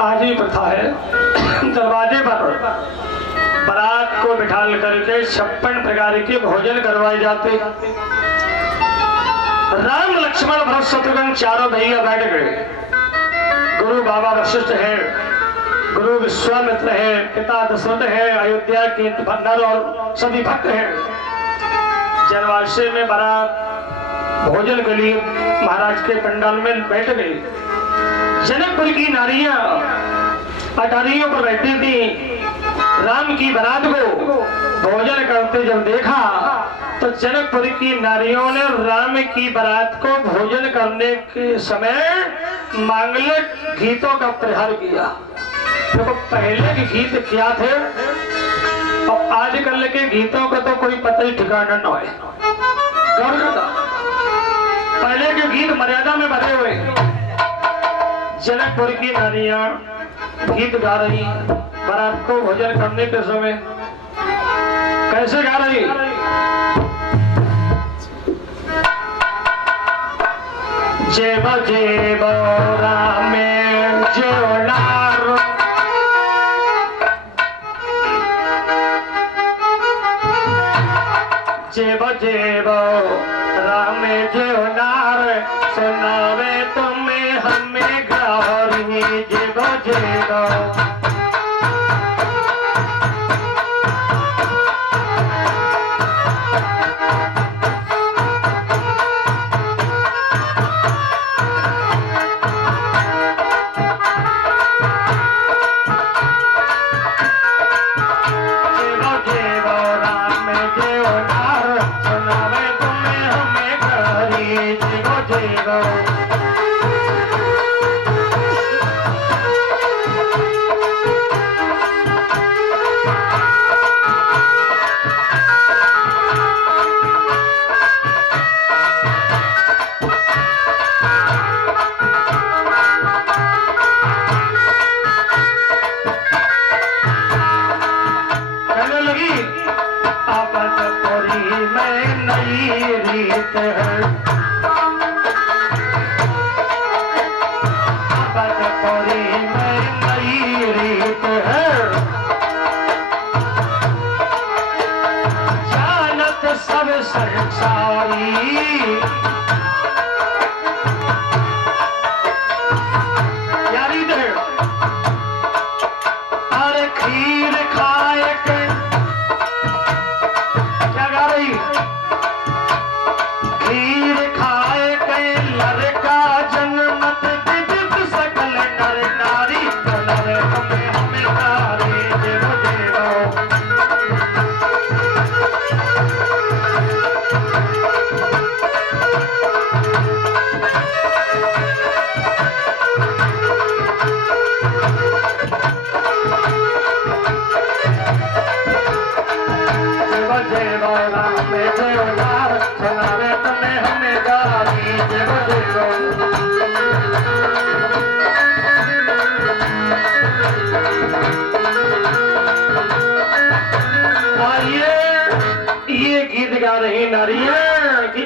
आज भी प्रथा है, दरवाजे पर बारात को बिठाल करके 56 प्रकार के भोजन करवाए जाते। राम लक्ष्मण भरत शत्रुघ्न चारों भैया बैठ गए। गुरु बाबा वशिष्ठ है, गुरु विश्वामित्र है, पिता दशरथ है, अयोध्या के नर और सभी भक्त हैं। जनवासे में बारात भोजन के लिए महाराज के पंडाल में बैठ गई। जनकपुर की नारियां अटारियों पर बैठी थी। राम की बारात को भोजन करते जब देखा तो जनकपुर की नारियों ने राम की बारात को भोजन करने के समय मांगलिक गीतों का प्रहार किया। देखो पहले के गीत क्या थे और आजकल के गीतों का तो कोई पता ही ठिकाना न है। पहले के गीत मर्यादा में बने हुए। जनकपुर की नारियां गीत गा रही बारात को भोजन करने के समय। कैसे गा रही? जेब जेब राम जोड़ार, जेब जेब राम जोड़ार, सुनावे तुम्हें हमें गौरी। जेब जेब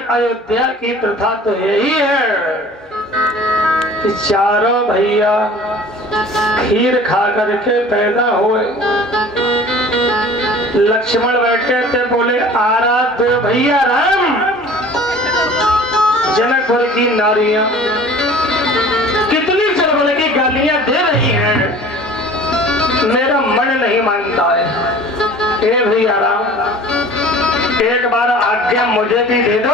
अयोध्या की प्रथा तो यही है कि चारों भैया खीर खा करके पैदा हुए। लक्ष्मण बैठे थे, बोले आराध्य भैया राम। जनकपुर की नारियां कितनी चलबल की गालियां दे रही हैं, मेरा मन नहीं मानता है। ए भैया राम, एक बार आज्ञा मुझे भी दे दो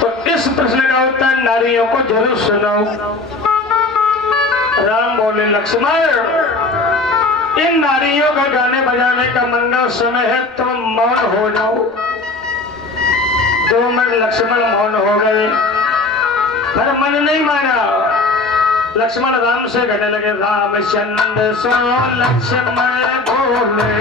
तो इस प्रश्न का उत्तर नारियों को जरूर सुनाओ। राम बोले लक्ष्मण, इन नारियों का गाने बजाने का मंगल समय है, तुम मौन हो जाओ। 2 मिनट लक्ष्मण मौन हो गए, पर मन नहीं माना। लक्ष्मण राम से कहने लगे, रामचंद्र सो लक्ष्मण बोले,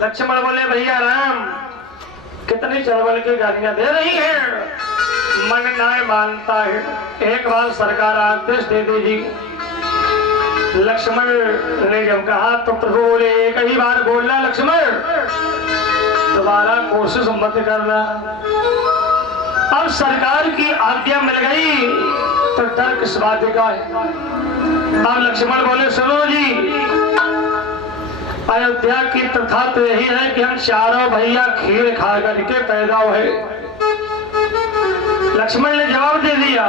लक्ष्मण बोले भैया राम कितनी चलबल की गालियां दे रही है, मन ना मानता है, एक बार सरकार आदेश दे दीजिए। लक्ष्मण ने जब कहा तो प्रभु बोले एक ही बार बोलना लक्ष्मण, दोबारा कोशिश मत करना। अब सरकार की आज्ञा मिल गई तो डर किस बात का है। अब लक्ष्मण बोले सुनो जी, अयोध्या की प्रथा तो यही है कि हम चारों भैया खीर खा करके पैदा हुए। लक्ष्मण ने जवाब दे दिया,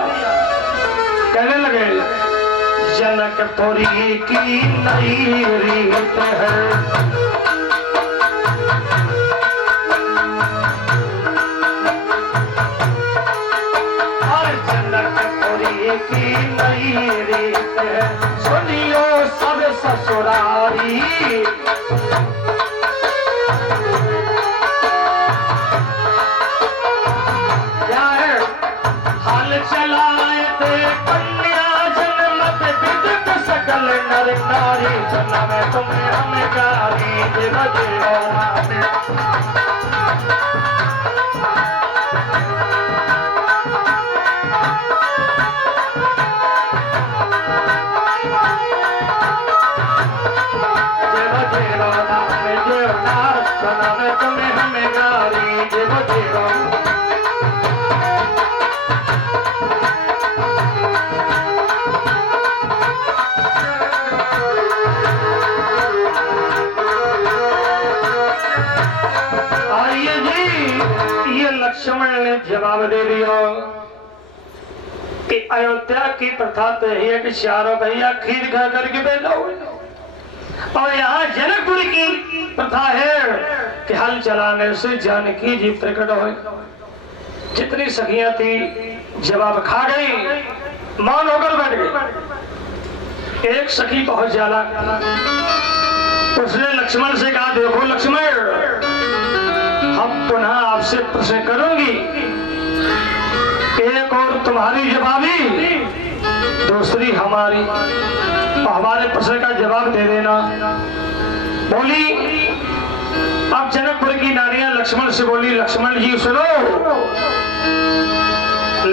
कहने लगे जनकपुरी की नई रीत है, और जनकपुरी की नई रीत है, सुनियो सब ससुरारी, चलाए थे कन्या जन्मत विदित सकल नर नारी, जन्म तुम्हें हमें गारी देव तुम्हें हमें गारी देव देव। लक्ष्मण ने जवाब दे दिया कि अयोध्या की प्रथा तो यही है कि चारों भैया खीर खा करके पैदा हुए, और यहाँ जनकपुर की प्रथा है कि हल चलाने से जानकी जी प्रकट हुए। जितनी सखियां थी जवाब खा गई, मौन होकर बैठ गई। एक सखी बहुत ज्यादा, उसने लक्ष्मण से कहा देखो लक्ष्मण, हम पुनः आपसे प्रश्न करूंगी, एक और तुम्हारी जवाबी, दूसरी हमारी, हमारे प्रश्न का जवाब दे देना। बोली अब जनकपुर की नारियां लक्ष्मण से बोली लक्ष्मण जी सुनो,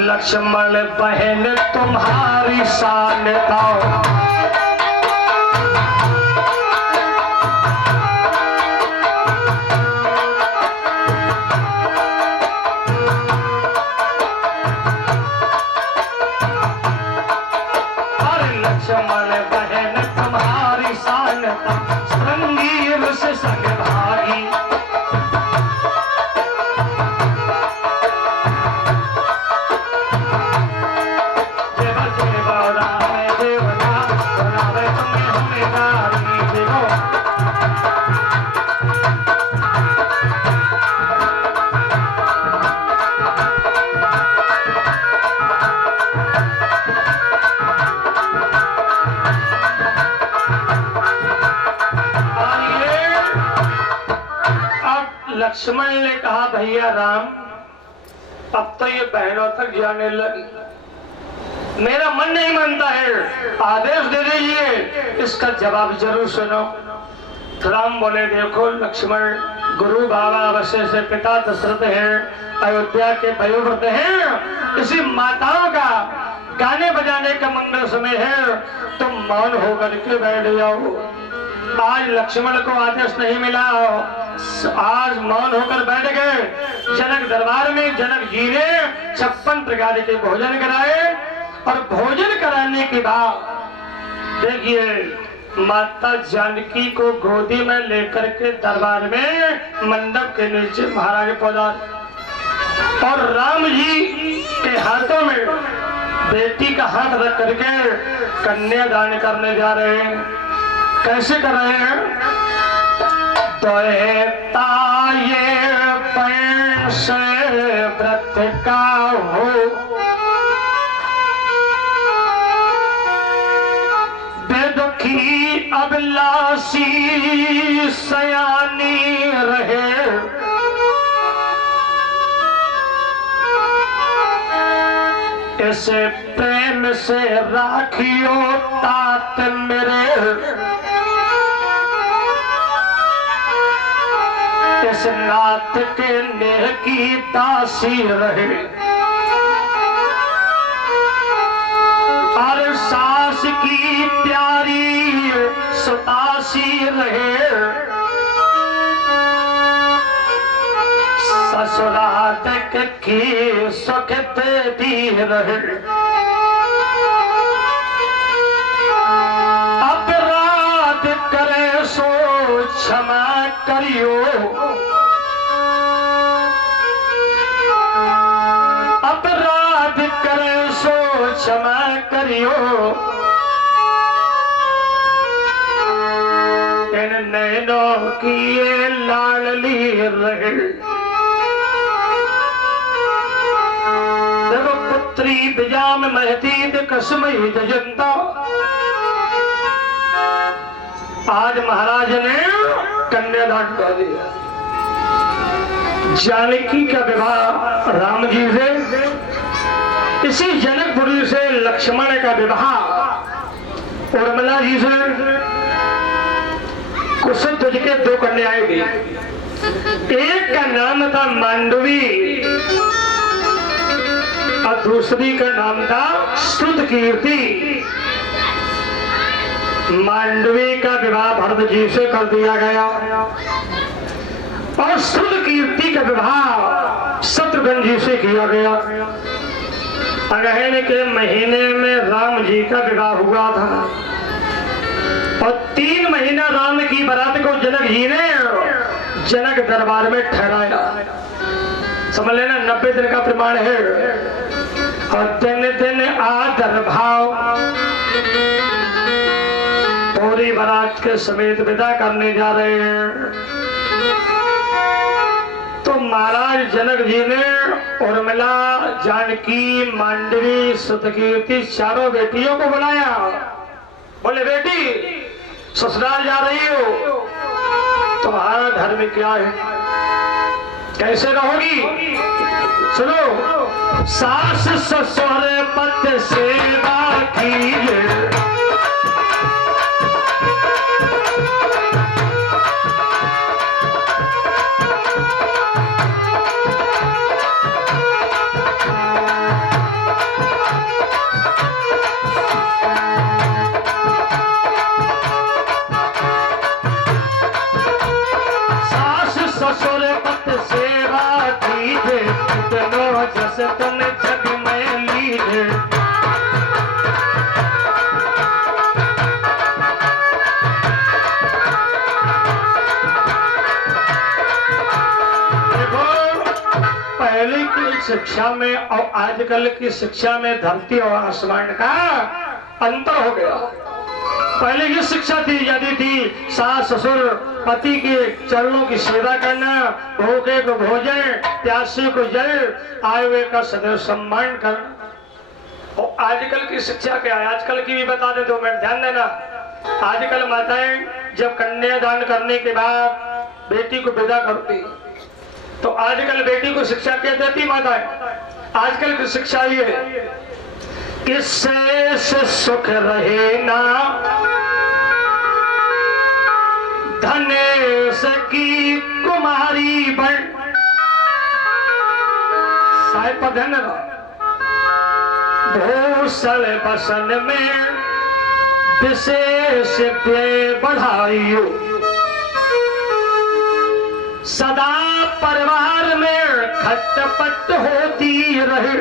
लक्ष्मण बहन तुम्हारी शान था, लक्ष्मण बहन तुम्हारी शान था, संगीर से संग भागी, देव देव राम देवनाथ राम तुम्हें हमें गारी देवो। लक्ष्मण ने कहा भैया राम अब तो ये बहनों तक जाने लगी, मेरा मन नहीं मानता है, आदेश दे दीजिए, इसका जवाब जरूर सुनो। राम बोले देखो लक्ष्मण, गुरु बाबा वशिष्ठ से पिता दशरथ है, अयोध्या के वयोवृद्ध हैं, इसी माताओं का गाने बजाने का मंगल समय है, तुम मौन होकर के बैठ जाओ। आज लक्ष्मण को आदेश नहीं मिला, आज मौन होकर बैठ गए। जनक दरबार में जनक जी ने 56 प्रकार के भोजन कराए, और भोजन कराने के बाद देखिए माता जानकी को गोदी में लेकर के दरबार में मंडप के नीचे महाराज पहुंचा, और राम जी के हाथों में बेटी का हाथ रख करके कन्यादान करने जा रहे हैं। कैसे कर रहे हैं? तो ये पैसे व्रत का हो, बेदुखी अभिलाषी सयानी रहे, इसे प्रेम से राखियो तात मेरे, नाथ के नेह की दासी रहे और सास की प्यारी सतासी रहे, ससुराल की सुख देती रहे। अपराध करे सो क्षमा करियो, अपराध करे सो क्षमा करियो। इन नैनों की ये लाडली रहे। देखो पुत्री बिजाम महतीद कसमई जजंता। आज महाराज ने कन्यादान कर दिया। जानकी का विवाह राम जी से, इसी जनकपुरी से लक्ष्मण का विवाह उर्मिला जी से। कुशध्वज के दो कन्याएं थी, एक का नाम था मांडवी और दूसरी का नाम था श्रुतकीर्ति। मांडवी का विवाह भरत जी से कर दिया गया और श्रुतकीर्ति का विवाह शत्रुघ्न जी से किया गया। अगहन के महीने में राम जी का विवाह हुआ था और 3 महीना राम की बारात को जनक जी ने जनक दरबार में ठहराया। समझ लेना 90 दिन का प्रमाण है। और दिन दिन आदर भाव पूरी बारात के समेत विदा करने जा रहे हैं। तो महाराज जनक जी ने उर्मिला, जानकी, मांडवी, श्रुतकीर्ति चारों बेटियों को बुलाया। बोले बेटी ससुराल जा रही हो, तुम्हारा धर्म क्या है, कैसे रहोगी? सुनो, सास ससुर पति सेवा कीजिए, जैसे तुम जग में लीजे। देखो पहले की शिक्षा में और आजकल की शिक्षा में धरती और आसमान का अंतर हो गया। पहले की शिक्षा दी जाती थी सास ससुर पति के चरणों की सेवा करना, भूखे को भोजन, प्यासे को जल, आए हुए का सदैव सम्मान करना। और आजकल की शिक्षा क्या है, आजकल की भी बता दे 2 मिनट ध्यान देना। आजकल माताएं जब कन्यादान करने के बाद बेटी को विदा करती, तो आजकल बेटी को शिक्षा क्या देती माताएं? आजकल की शिक्षा ये है, किससे सुख रहे ना धनेश की कुमारी बन। साहिब पर ध्यान देना। भूषण बसन में विशेष व्यय बढ़ाइयो, सदा परिवार में खटपट होती रहे।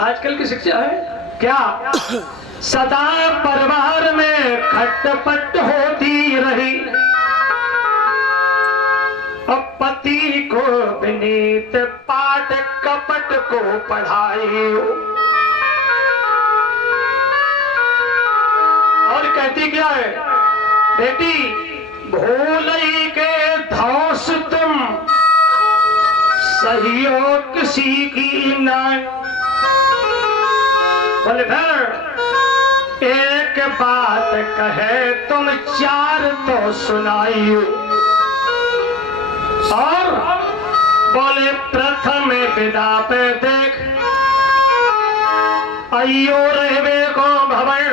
आजकल की शिक्षा है क्या? सदा परिवार में खटपट होती रही, और पति को विनीत पाठ कपट को पढ़ाई। और कहती क्या है बेटी, भूलई के धौस तुम सही हो किसी की नाय। बोले फिर एक बात कहे तुम 4 तो सुनाइयो। और बोले प्रथम विदा पे देख अयो रहवे को भवन,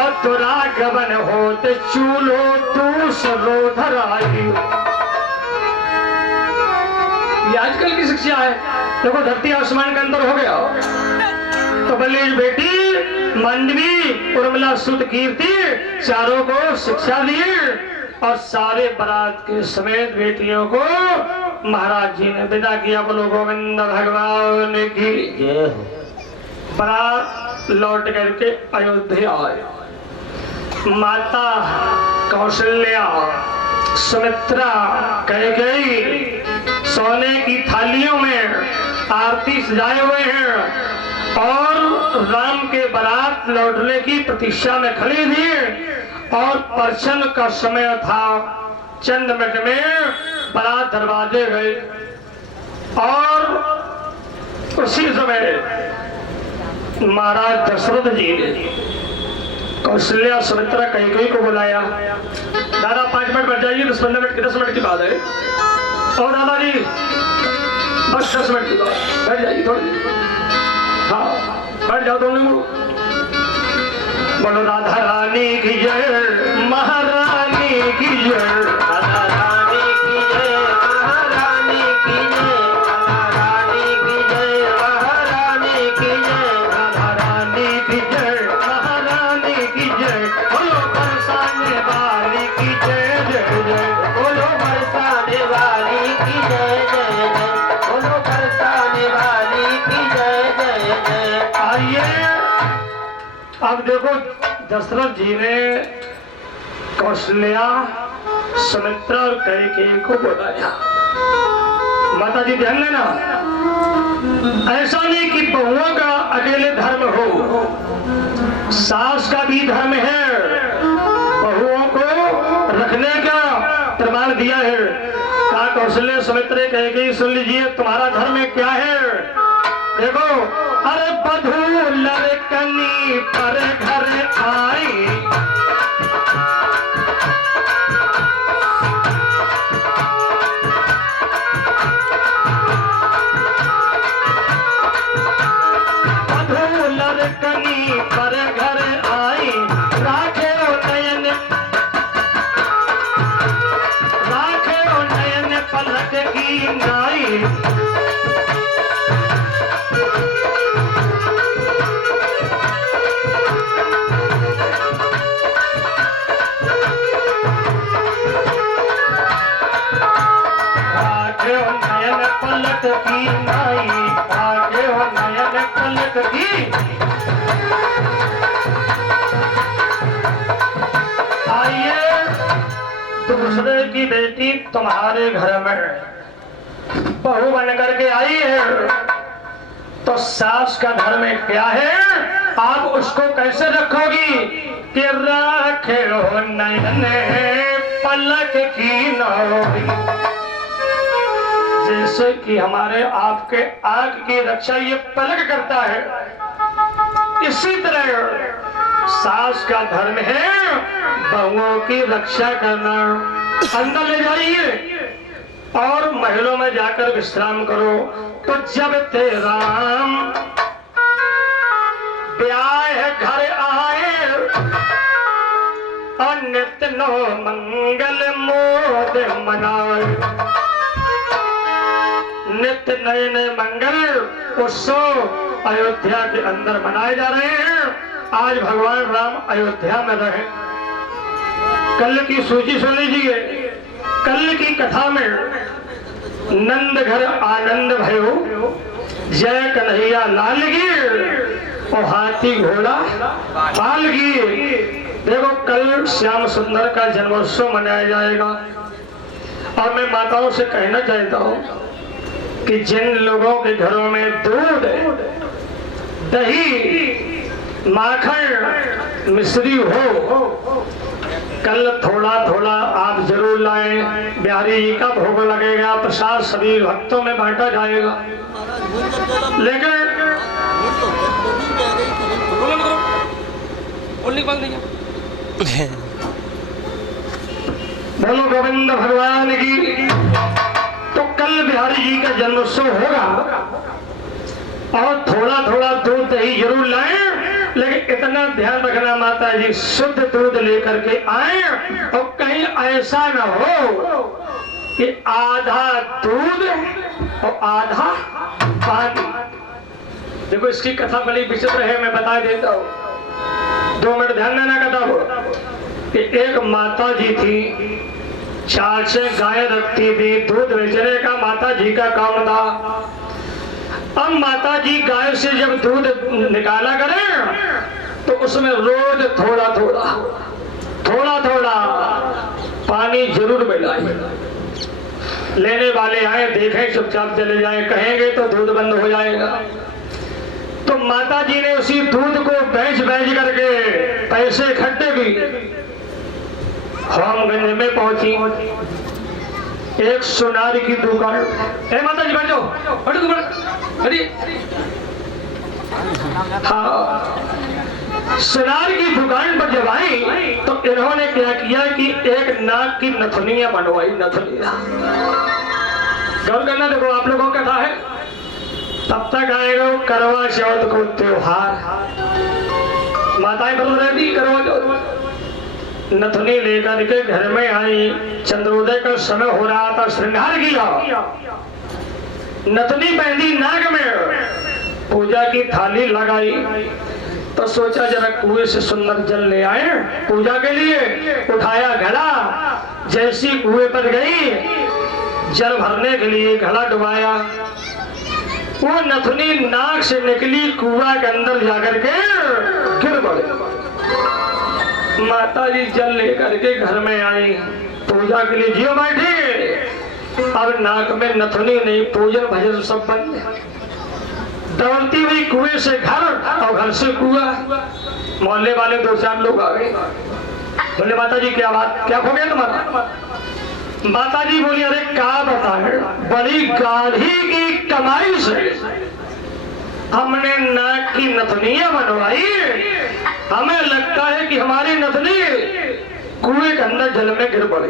और दुरागमन होते चूलो दूसरो धराई। ये आजकल की शिक्षा है। देखो धरती आसमान का अंतर हो गया तो बल्लेज बेटी मंडवी उर्मिला सुत कीर्ति चारों को शिक्षा दी और सारे बारात के समेत बेटियों को महाराज जी ने विदा किया। बोलो गोविंद भगवान की जय। बारात लौट करके अयोध्या आए। माता कौशल्या सुमित्रा कैकेयी सोने की थालियों में आरती सजाए हुए हैं और राम के बारात लौटने की प्रतीक्षा में खड़ी थी और परछन का समय था। चंद मिनट में बारात दरवाजे गए और उसी समय महाराज दशरथ जी ने कौशल्या सुमित्रा कैकेयी को बुलाया। दादा 5 मिनट बैठ जाइए, 10-15 मिनट की 10 मिनट की बात है। और दादा जी बस 10 मिनट की बात, बैठ जाइए थोड़ी। हाँ बैठ जाओ दोनों। बोलो राधा रानी की जय, महारानी की जय, राधा रानी की जय, महारानी की जय, राधा रानी की जय, महारानी की जय, राधा रानी की जय, महारानी की जय। बोलो बरसाने वाली की जय जय जय। बोलो बरसाने वाली की जय जय जय, बोलो बरसाने वाली की जय जय जय। आइए अब देखो दशरथ जी ने कौशल्या सुमित्रा और कैकेयी को बुलाया। माता जी ध्यान देना, ऐसा नहीं कि बहुओं का अकेले धर्म हो, सास का भी धर्म है। बहुओं को रखने का प्रमाण दिया है। कहा कौशल्या सुमित्रा कैकेयी सुन लीजिए तुम्हारा धर्म क्या है। देखो अरे बधू लड़कनी पर घर आई, बधू लड़कनी पर घर आई, राखे ओ नयन पलक की नाई। पलक की नाई, आगे हो नयन पलक की। आइए दूसरे की बेटी तुम्हारे घर में बहू बन करके आई है तो सास का धर्म क्या है, आप उसको कैसे रखोगी कि राखे हो नयन पलक की नाई। जैसे कि हमारे आपके आग की रक्षा ये पलक करता है, इसी तरह सास का धर्म है बहुओं की रक्षा करना। अंदर ले जाइए और महलों में जाकर विश्राम करो। तो जब तेरा ब्याह घर आए और नित्य नो मंगल मोद मनाए। नित्य नए नए मंगल उत्सव अयोध्या के अंदर मनाए जा रहे हैं। आज भगवान राम अयोध्या में रहे। कल की सूची सुन लीजिए। कल की कथा में नंद घर आनंद भयो, जय कन्हैया लाल की और हाथी घोड़ा पाल की। देखो कल श्याम सुंदर का जन्मोत्सव मनाया जाएगा और मैं माताओं से कहना चाहता हूँ कि जिन लोगों के घरों में दूध, दही, माखन, मिश्री हो, कल थोड़ा थोड़ा आप जरूर लाएं। बिहारी जी का भोग लगेगा, प्रसाद सभी भक्तों में बांटा जाएगा। लेकिन बोलो गोविंद भगवान की। तो कल बिहारी जी का जन्मोत्सव होगा और थोड़ा थोड़ा दूध दही जरूर लाएं, लेकिन इतना ध्यान रखना माता जी, शुद्ध दूध लेकर के आए और कहीं ऐसा न हो कि आधा दूध और आधा पानी। देखो इसकी कथा बड़ी विचित्र है, मैं बता देता हूँ, 2 मिनट ध्यान देना कथा को। कि एक माता जी थी, 4 से गाय रखती थी, दूध बेचने का माता जी का काम था। अब माता जी गाय से जब दूध निकाला करें तो उसमें रोज थोड़ा थोड़ा पानी जरूर मिलाए। लेने वाले आए, देखें, चुपचाप चले जाए, कहेंगे तो दूध बंद हो जाएगा। तो माता जी ने उसी दूध को बेच करके पैसे इकट्ठे की, होमगंज में पहुंची। एक सुनार की दुकान, ए माता जी बैठ जाओ, हाँ, सुनार की दुकान पर जब आई तो इन्होंने क्या किया कि एक नाक की नथुनिया बनवाई। नथुनिया गौर करना, देखो आप लोगों का कथा है। तब तक आएगा करवा चौथ को त्योहार, माताएं बदल रही थी। करवा चौथ नथुनी लेकर के घर में आई, चंद्रोदय का समय हो रहा था, श्रृंगार किया, नथुनी पहनी नाक में, पूजा की थाली लगाई। तो सोचा जरा कुएं से सुंदर जल ले आए पूजा के लिए। उठाया घड़ा, जैसी कुएं पर गई, जल भरने के लिए घड़ा डुबाया, वो नथुनी नाक से निकली, कुआं के अंदर जाकर के गिर पड़े। माता जी जल लेकर के घर में आई, पूजा के लिए जियो बैठे। अब नाक में नथुनी नहीं, पूजन भजन सब बंद। दौड़ती हुई कुएं से घर और घर से कुआं। मोहल्ले वाले 2-4 लोग आ गए, बोले माता जी क्या बात, क्या हो गया तुम्हारा? माता जी बोली अरे क्या बताए, बड़ी गाढ़ी की कमाई से हमने नाक की नथुनियां बनवाई। हमें लगता है कि हमारी नथुनी कुएं के अंदर जल में गिर पड़ी।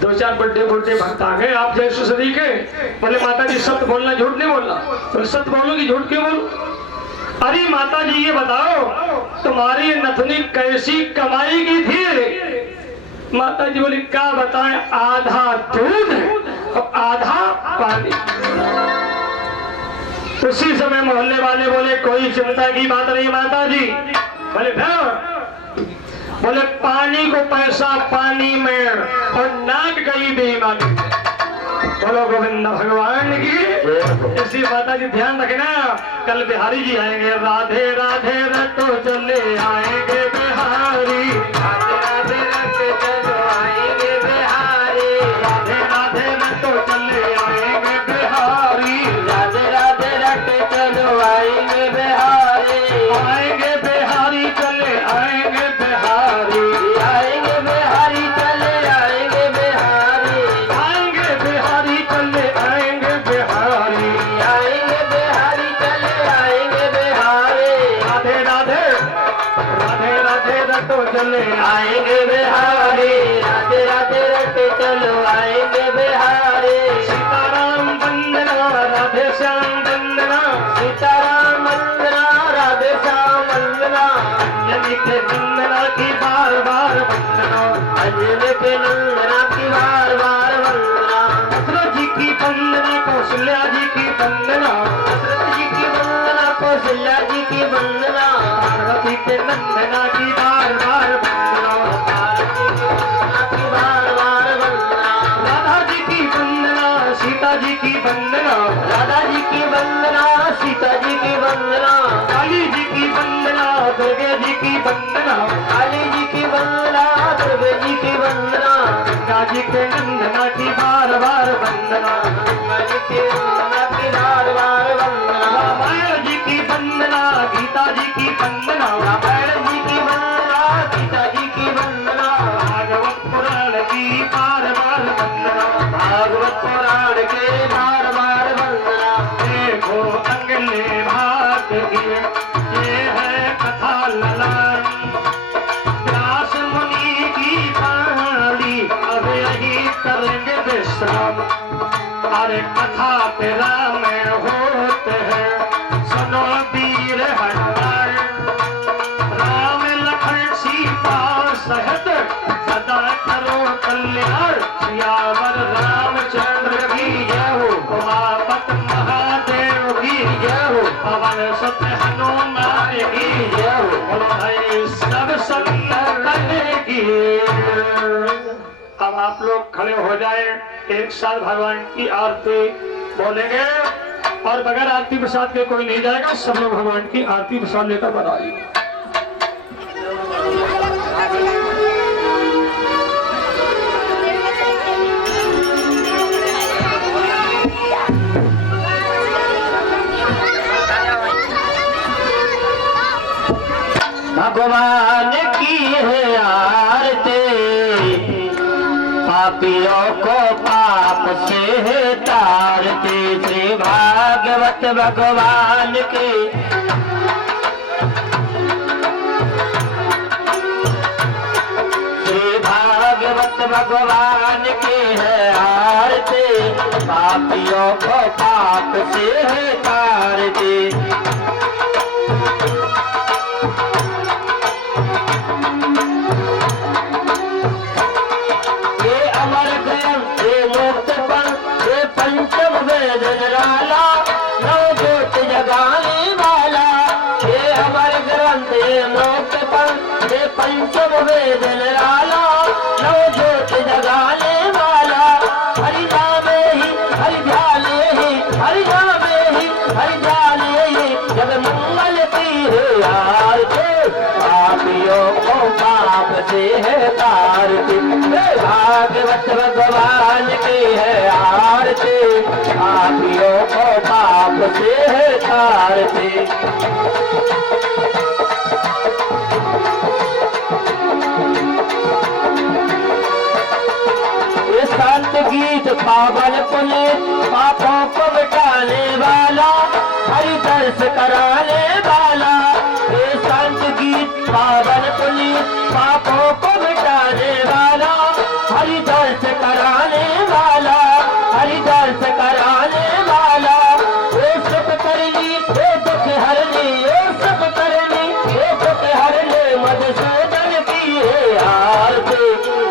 2-4 बड़े भक्त आ गए, आप जैसे सदी के, बोले माता जी सत्य बोलना, झूठ नहीं बोलना। बोले सत्य बोलूंगी, झूठ क्यों बोलूं? अरे माता जी ये बताओ तुम्हारी नथुनी कैसी कमाई की थी? माता जी बोली क्या बताएं, आधा दूध और आधा पानी। उसी समय मोहल्ले वाले बोले कोई चिंता की बात नहीं माता जी। बोले बोले पानी को पैसा पानी में और नाक गई बेईमानी। बोलो गोविंद भगवान की। इसी माता जी ध्यान रखना, कल बिहारी जी आएंगे, राधे राधे रटो चले आएंगे बिहारी, राधे राधे रटो चलो आएंगे बिहारी, राधे राधे रटो चले आएंगे बिहारी, राधे राधे रटो चलो आएंगे बिहारी, आएंगे बिहारी चले आएंगे बिहारी, आएंगे बिहारी चले आएंगे बिहारी, आएंगे बिहारी चले आएंगे बिहारी, आएंगे बिहारी चले आएंगे बिहारी, राधे राधे राधे राधे रटो चले आएंगे बिहारी, राधे राधे रटो चलो आएंगे बिहारी, सीताराम वंदना राधे श्याम वंदना, सीताराम वंदना राधे श्याम वंदना, अंजलि के वंदना की बार बार वंदना, अंजलि के वंदना की बार बार वंदना, दशरथ जी की वंदना, कौशल्या जी की वंदना, दशरथ जी की वंदना, कौशल्या जी की वंदना, पार्वती के वंदना की बार बार वंदना, पार्वती की वंदना की बार बार वंदना, राधा जी की वंदना, सीता जी की वंदना, राधा जी की वंदना, सीता जी की वंदना, काली जी की वंदना, दुर्गे जी की वंदना, काली जी की वंदना, दुर्गे जी की वंदना, गंगा जी के वंदना की बार बार वंदना, गंगा जी की वंदना की बार बार वंदना, रामायण जी की वंदना, गीता जी की वंदना, रामायण जी की वंदना, गीता जी की वंदना, भागवत पुराण की बार बार वंदना, भागवत पुराण के बार बार वंदना, देखो अगले भाग की ये है कथा ललन, व्यास मुनि की कहानी अब यही करेंगे विश्राम, अरे कथा तेरा में होते हैं सुनो वीर हनुमान, भगवान सत्य हनुमान की बोलो भाई सब संतन की। अब आप लोग खड़े हो जाए, एक साथ भगवान की आरती बोलेंगे और बगैर आरती प्रसाद के कोई नहीं जाएगा। सब लोग भगवान की आरती प्रसाद लेकर बनाइए। भगवान की है आरती, पापियों को पाप से है तारती। श्री भागवत भगवान की श्री भागवत भगवान की है आरती, पापियों को पाप से है तारती। पंचम वेद निराला, नौ ज्योत जगाने वाला, ये हमारे ग्रंथ ये मोक्ष पंथ, ये पंचम वेद निराला, नौ ज्योत जगाने वाला। हरि नामे ही हरि ध्याने ही, हरि नामे ही हरि ध्याने ही, जब मंगल की है आरती, पापियों को पाप से है तारती। भागवत भगवान की है आरती, पापियों को पाप से है तारती। ये संत गीत पावन पुनीत, पापों को मिटाने वाला, हरि दर्श कराने वाला। ये संत गीत पावन पुनीत, पापों को मिटाने वाला, हरि दर्श कराने वाला, हरि दर्श कराने वाला। ये सुख करनी ये दुख हरनी, ये सुख करनी ये दुख हरनी, मधुसूदन की है आरती,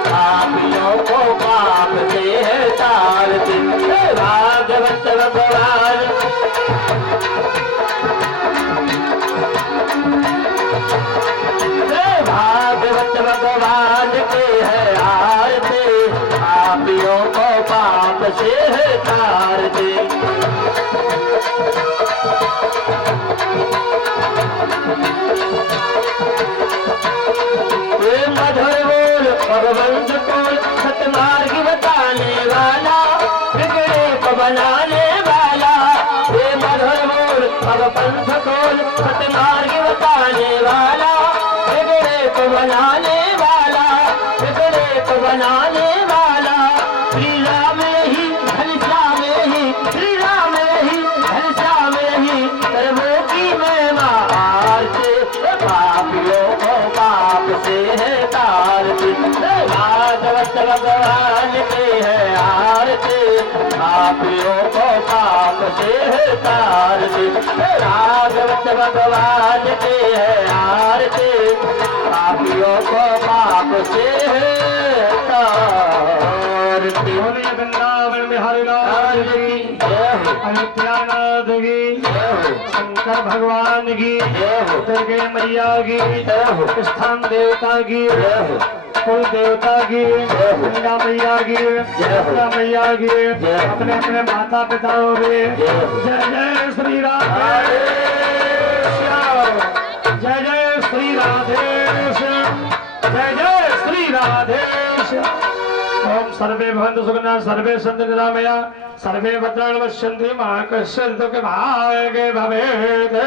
पापियों को पाप से है तारती। भागवत भगवान भागवत भगवान की है आरती, पापियों को पाप से है तारती। ये मधुर बोल भगवंत को सतमार्ग बताने वाला, बिगड़े को बनाने वाला। ये मधुर बोल भगवंत को सतमार्ग बताने वाला, बिगड़े को बनाने वाला, बिगड़े को बनाने वाला। श्री राम ही घनश्याम ही, श्री राम ही घनश्याम ही, सर्वों की महिमा आरती, पापियों को पाप से है तारती। भागवत भगवान की है आरती, पापियों को पाप से है तारती। भागवत भगवान की है आरती, पापियों को पाप से है तारती। बोलिए वृंदावन बिहारी लाल की, अयोध्यानाथ की, शंकर भगवान की, दुर्गे मैया की, स्थान देवता की, कुल देवता की, गंगा मैया की, गंगा मैया की, अपने अपने माता पिताओं के जय जय श्री राधे, जय जय श्री राधेश, जय जय श्री राधेश। ओम सर्वे भवन्तु सुखिनः, सर्वे सन्तु निरामया, सर्वे भद्राणि पश्यन्तु मा कश्चित् दुःखभाग् भवेत्।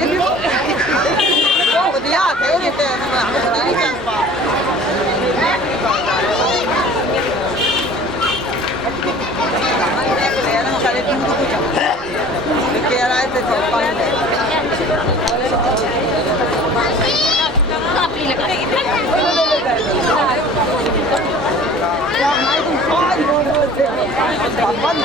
Đi फैलाओ